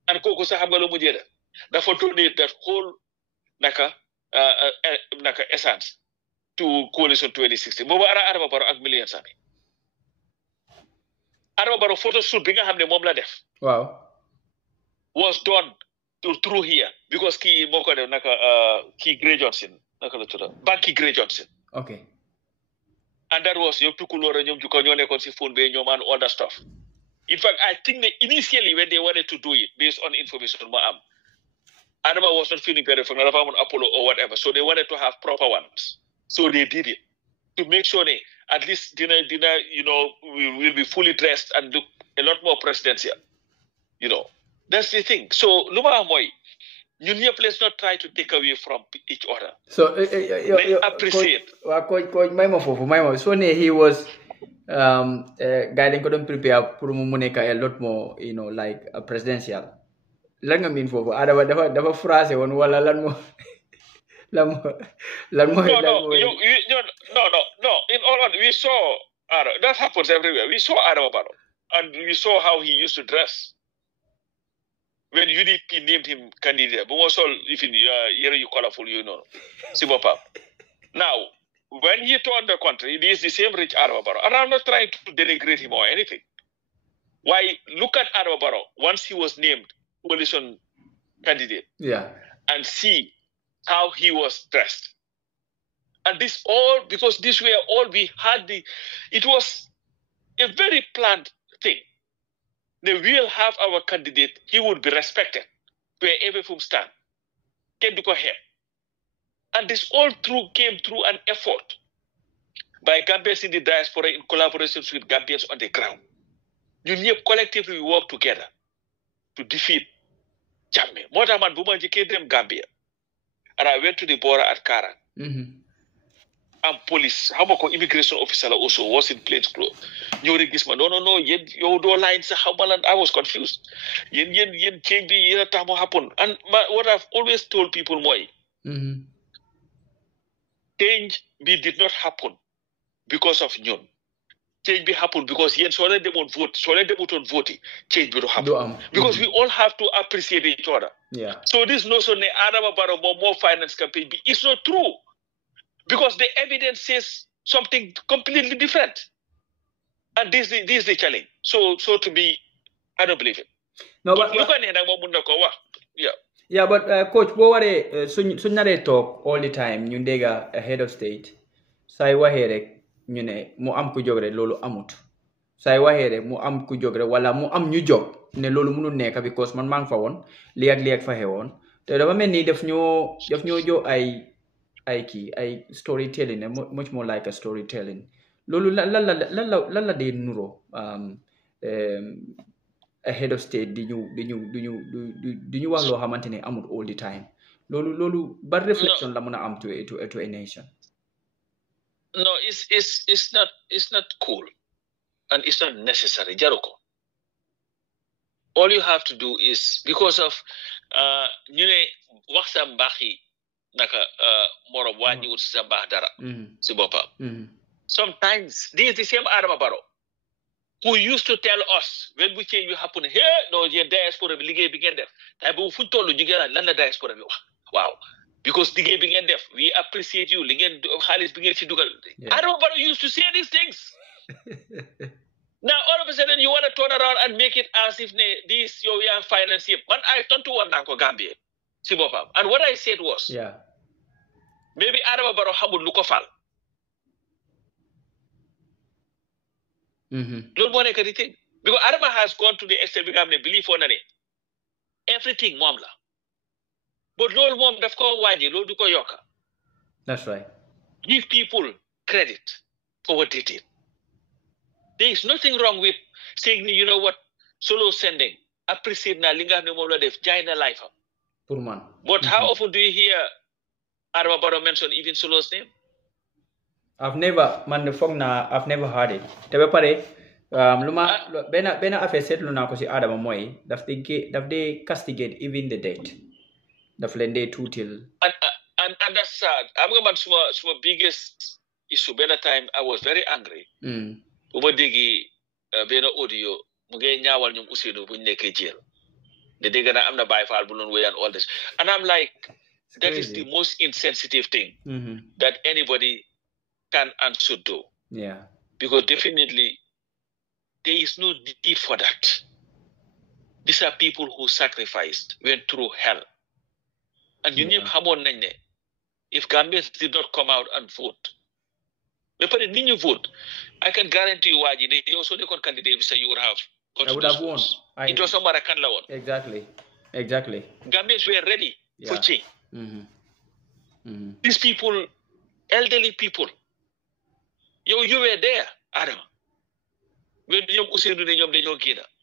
And Koko Sahabalo Mujeda. Therefore, donate that whole naka essence to coalition 2016. Moba Araba Baro ak million sami. Araba Baro photo shoot binga hamne momla def. Wow. Was done through here because ki moko de naka ki Gray Johnson naka la tuda Banky Gray Johnson. Okay. And that was your tukulora nyom juko nyone kon si phone be nyom and all that stuff. In fact, I think that initially when they wanted to do it based on information Adama was not feeling better from Apollo or whatever, so they wanted to have proper ones. So they did it to make sure they at least dinner, we will be fully dressed and look a lot more presidential. That's the thing. So Luma Amoy, let's not try to take away from each other. So appreciate. Coach Maimo, so he was guiding couldn't prepare for a lot more, like a presidential. Lan nga min fofu adama dafa phrase won wala lan mo no in all honesty we saw that happens everywhere. We saw Adama Barrow and we saw how he used to dress when UDP named him candidate but also if you colorful Sibopa. Now when he turned the country it is the same rich Adama Barrow and I'm not trying to denigrate him or anything. Why look at Adama Barrow once he was named coalition candidate and see how he was dressed. And this all, because this were all we had it was a very planned thing. They will have our candidate, he would be respected wherever from stand. Can do go here. And this all came through an effort by Gambians in the diaspora in collaboration with Gambians on the ground. You collectively work together to defeat Jammeh. More than man Buma them Gambia. And I went to the border at Kara. And police, how much immigration officer also was in plain clothes. No, you don't lines how I was confused. Yen change the happen. And what I've always told people more. Change did not happen because of Nyon. Change will happen because so let them vote. So let them vote. Change will happen because we all have to appreciate each other. Yeah. So this notion that Adama Barrow more finance campaign is not true because the evidence says something completely different, and this is the challenge. So to me, I don't believe it. No, but yeah, but coach, what are so talk all the time? You nega a head of state. Say wahere. ñu ne mu am ku jogre lolu amut say waxe rek mu am ku jogre wala mu am ñu jog ne lolu mënu nekk because man mang fa won li ak fa xewon te dafa melni def ñoo jo ay storytelling much more like a storytelling lolu la de nuro a head of state di ñu wax lo xamantene amut all the time lolu ba reflection la mëna am to a nation. No, it's not cool, and it's not necessary. Jaroko. All you have to do is because of waxam baxi naka morom wañi wut sa bax dara ci bopam. Sometimes this is the same Adama Barrow who used to tell us when we change will happen here no ye diaspora bi liggéey bi ngeen def tay bu fu tollu ñu gëna lan la diaspora bi wax. Wow. Because the game began deaf, we appreciate you. Adama Barrow used to say these things. Now all of a sudden you want to turn around and make it as if this your young finance. But I turned to one Nanko Gambia. And what I said was, maybe Adama Barrow Hamud Lukofal. Don't want to anything. Because Adama has gone to the extent become the belief on everything, Momla. But Lord Mom, that's called Waji, Lord Duko Yoka. That's right. Give people credit for what they did. There is nothing wrong with saying, you know what, solo sending, appreciate na linga no more def, China life. Purman. But how often do you hear Adama Barrow mention even Solo's name? I've never heard it. Tebe pare, luma bena afe set luna ko si Adama moy, daf they castigate even the dead. The Flende 2 till and that's sad. I'm going to my biggest issue benn time I was very angry bu ma déggee benn audio mu ngi ñaawal ñoom Ousseynou buñ nekkee jël ne dégg naa am na Baye Fall bu noonu wéy and all this and I'm like that is the most insensitive thing that anybody can and should do. Yeah. Because definitely there is no need for that. These are people who sacrificed, went through hell. And you know, if Gambians did not come out and vote, but when you vote, I can guarantee you, they also the candidate say you would have. I would have won. It was somebody can won. Exactly. Gambians were ready for change. These people, elderly people, you were there, Adam. When you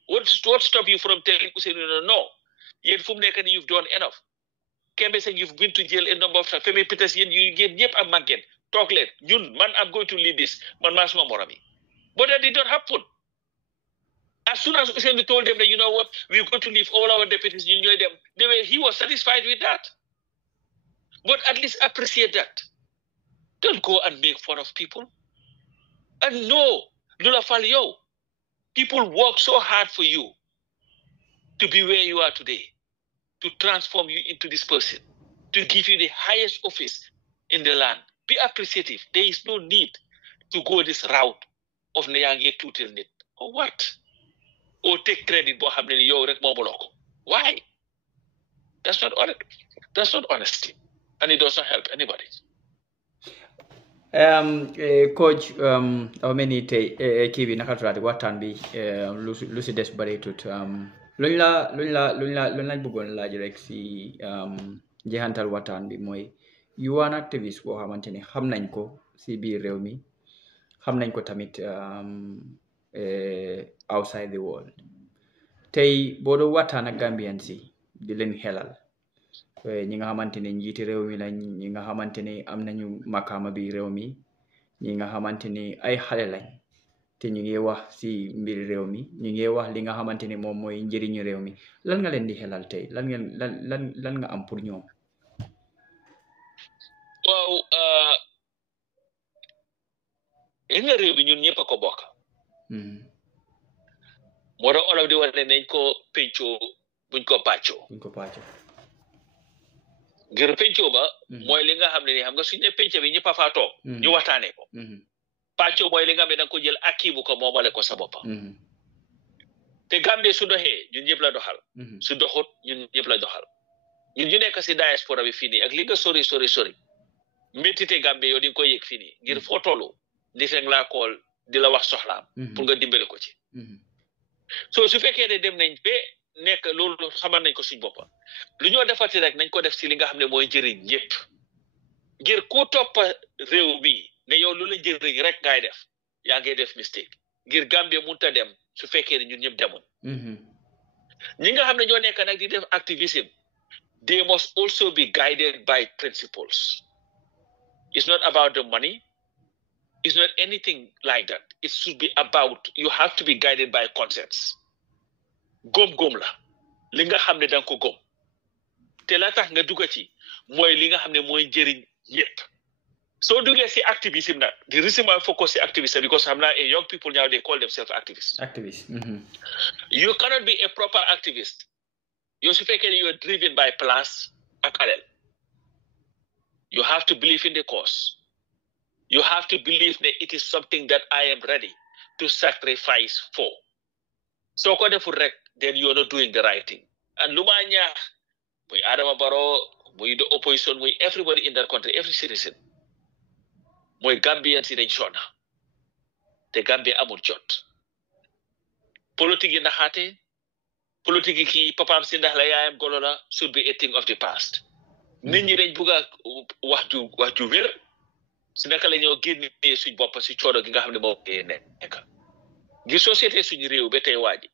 what stop you from telling Ousseynou no? Yet from there you've done enough. Kembe saying you've been to jail a number of times. Femi Peters you get yep and manken. Talk late. Man, I'm going to lead this. Man, Masma Morami. But that did not happen. As soon as Ousseynou told them that you know what, we're going to leave all our deputies, you know them, he was satisfied with that. But at least appreciate that. Don't go and make fun of people. And no, Lula Falio, people work so hard for you to be where you are today, to transform you into this person, to give you the highest office in the land. Be appreciative. There is no need to go this route of Nyange Tutelnit. Or what? Or take credit for having your moboloko. Why? That's not honest. That's not honesty. And it doesn't help anybody. Coach many kii bi naka tuddati waxtaan bi lu si des bareetut luñ lañ bëggoon laaj rek si jeexantal waxtaan bi mooy you are an activist boo xamante ni xam nañ ko si biir réew mi xam nañ ko tamit outside the world tey boo doon waxtaan ak Gambian si di leen xelal ñi nga xamante ne njiiti réew mi lañ ñi nga xamante ne am nañu makaama bi réew mi ñi nga xamante ni ay xale lañ te ñu ngi wax si mbiri réew mi ñu ngi wax li nga xamante ni moom mooy njëriñu réew mi lan nga leen di xelal tey lan nga am pour ñoom. waaw nga réew bi ñun ñëpp a ko bokk. moo tax olof di wax ne nañ ko pencoo buñ ko pàccoo. ngir penco ba mooy li nga xam ne ni xam nga suñu ne penco bi ñëpp a faa toog ñu waxtaanee ko pàcco mooy li nga xam ne danga ko jël akiibu ko moomale ko sa boppa te Gambie su doxee ñun ñëpp la doxal su doxut ñun ñëpp la doxal ñun ñu nekk si diaspora bi fii nii ak li nga sori méttite Gambie yow di nga koy yëg fii nii ngir foo tollu nit rek laa kool di la wax soxlaam pour nga dimbale ko ci so su fekkee ne dem nañ ba nekk loolu xamal nañ ko suñ boppa lu ñoo defati rek nañ ko def si li nga xam ne mooy njëriñ ñëpp ngir ku topp réew mi ne yow lu la njëriñ rek ngay def yaa ngi def mistake ngir Gambie munta dem su fekkee ne ñun ñëpp demoon ñi nga xam ne ñoo nekk nag di def activism they must also be guided by principles. It's not about the money. It's not anything like that. It should be about, you have to be guided by conscience. Gom la li nga xam ne danga ko gom te la tax nga dugga ci mooy li nga xam ne mooy njëriñ ñëpp soo duggee si activism nag the reason why I focus si activism because xam naa young people now they call themselves activists. You cannot be a proper activist yow su fekkee ne you are driven by place ak alal. You have to believe in the cause. You have to believe that it is something that I am ready to sacrifice for. So then you're not doing the right thing. And Lumanya, we Adama Barrow, we the opposition, we everybody in that country, every citizen. We Gambians in Shona. The Gambia amul jot. Politics in the heart, politics ki papam sindah layam golola should be a thing of the past. Nit ñi dañ bëgg wax ju wér si naka la ñoo génne suñ bopp si coono gi nga xam ne moo nekk ngir société suñu réew ba tey waaji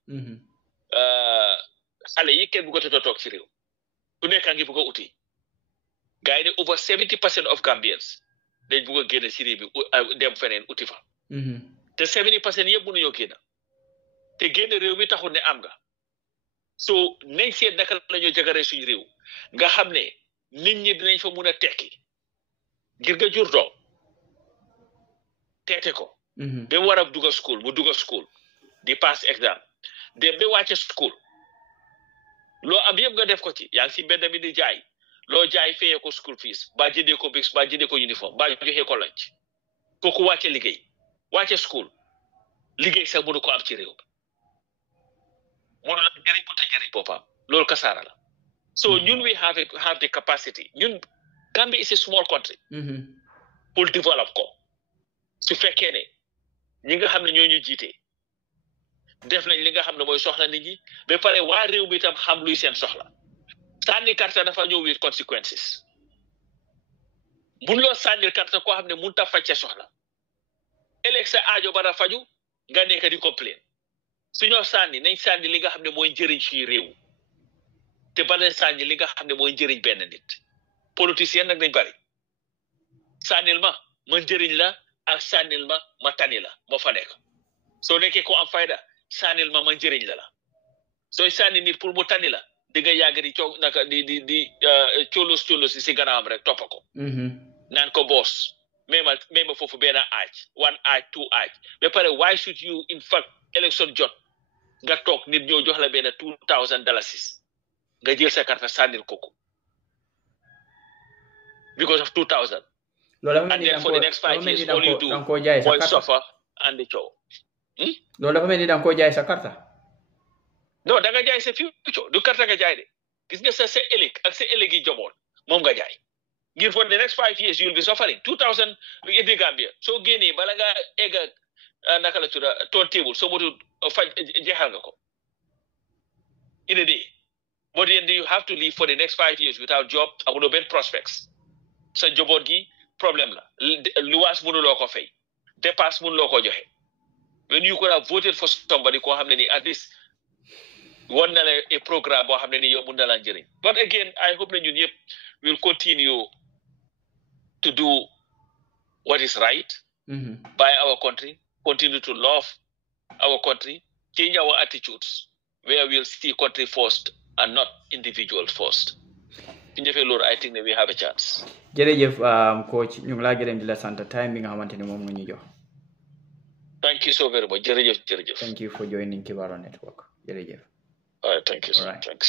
xale yi kenn bëgg a toog ci réew ku nekk ngi bëgg a uti gars yi ne over 70% of Gambians dañ bëgg a génne si réew bi dem feneen uti fa te 70% yëpp mënuñoo génn te génn réew mi taxul ne am nga so nañ seet naka la ñoo jagaree suñu réew nga xam ne nit ñi dinañ fa mun a tekki ngir nga jur doom teete ko ba war a dugg school mu dugg school di pass exam dem ba wàcce school loo am yëpp nga def ko ci yaa ngi si mbedd mi di jaay loo jaay fayee ko school fees ba jëndee ko bix ba jëndee ko uniforme ba joxee ko lunch kooku wàcce liggéey wàcce school liggéey sax mënu ko am ci réew mi mënu la jëriñ bu te jëriñ boppam loolu kasaara la so ñun we have the capacity ñun Gambia is a small country pour develop ko su fekkee ne ñi nga xam ne ñoo ñu jiite def nañ li nga xam ne mooy soxla nit ñi ba pare waa réew mi itam xam luy seen soxla sànni carte dafa ñëw with consequences buñ loo sànnil carte koo xam ne mun ta faj sa soxla ëllëg sa aajo bara faju nga nekk di complain su ñoo sànni nañ sànni li nga xam ne mooy njëriñ suñu réew te ba leen sànni li nga xam ne mooy njëriñ benn nit politicien nag nañ bari sànnil ma njëriñ la ak sànnil ma tani la moo fa nekk soo nekkee ko am fayda sànnil ma njëriñ la sooy sànni nit pour mu tani la di nga yàgg di coow naka di colos si gannaawam rek toppa ko naan ko boos mais ma foofu benn aaj 1 aaj 2 aaj ba pare why should you in fact election jot nga toog nit ñoo jox la benn $2,000 nga jël sa carte sànnil kooku because of 2,000 and then for the next 5 years all you do mooy suffer and the coow loolu dafa mel ni danga koo jaay sa carte non da nga jaay sa future du carte nga jaay de gis nga sa ëllëg ak sa ëllëg yi jomoon moom nga jaay ngir for the next 5 years you will be suffering 2,000 in Gambia soo génnee bala nga egg naka la tudda turntable soo motu faj jeexal nga ko in a day but then you have to live for the next 5 years without job amuloo benn prospects sa njaboot gi problème la luwaas mënuloo ko fay dépasse mënuloo ko joxe when you could have voted for somebody koo xam ne ni at least won na la a programme boo xam ne ni yow mun na la njëriñ but again I hope ne ñun yëpp will continue to do what is right by our country, continue to love our country, change our attitudes where we'll see country first and not individual first. I think that we have a chance. Jërëjëf coach ñu ngi laa gërëm di la sant time bi nga xamante ni moom nga ñu jox. Thank you so very much. Jërëjëf. Thank you for joining Kibaroo Network. Jërëjëf. All right, thank you. All right. Thanks.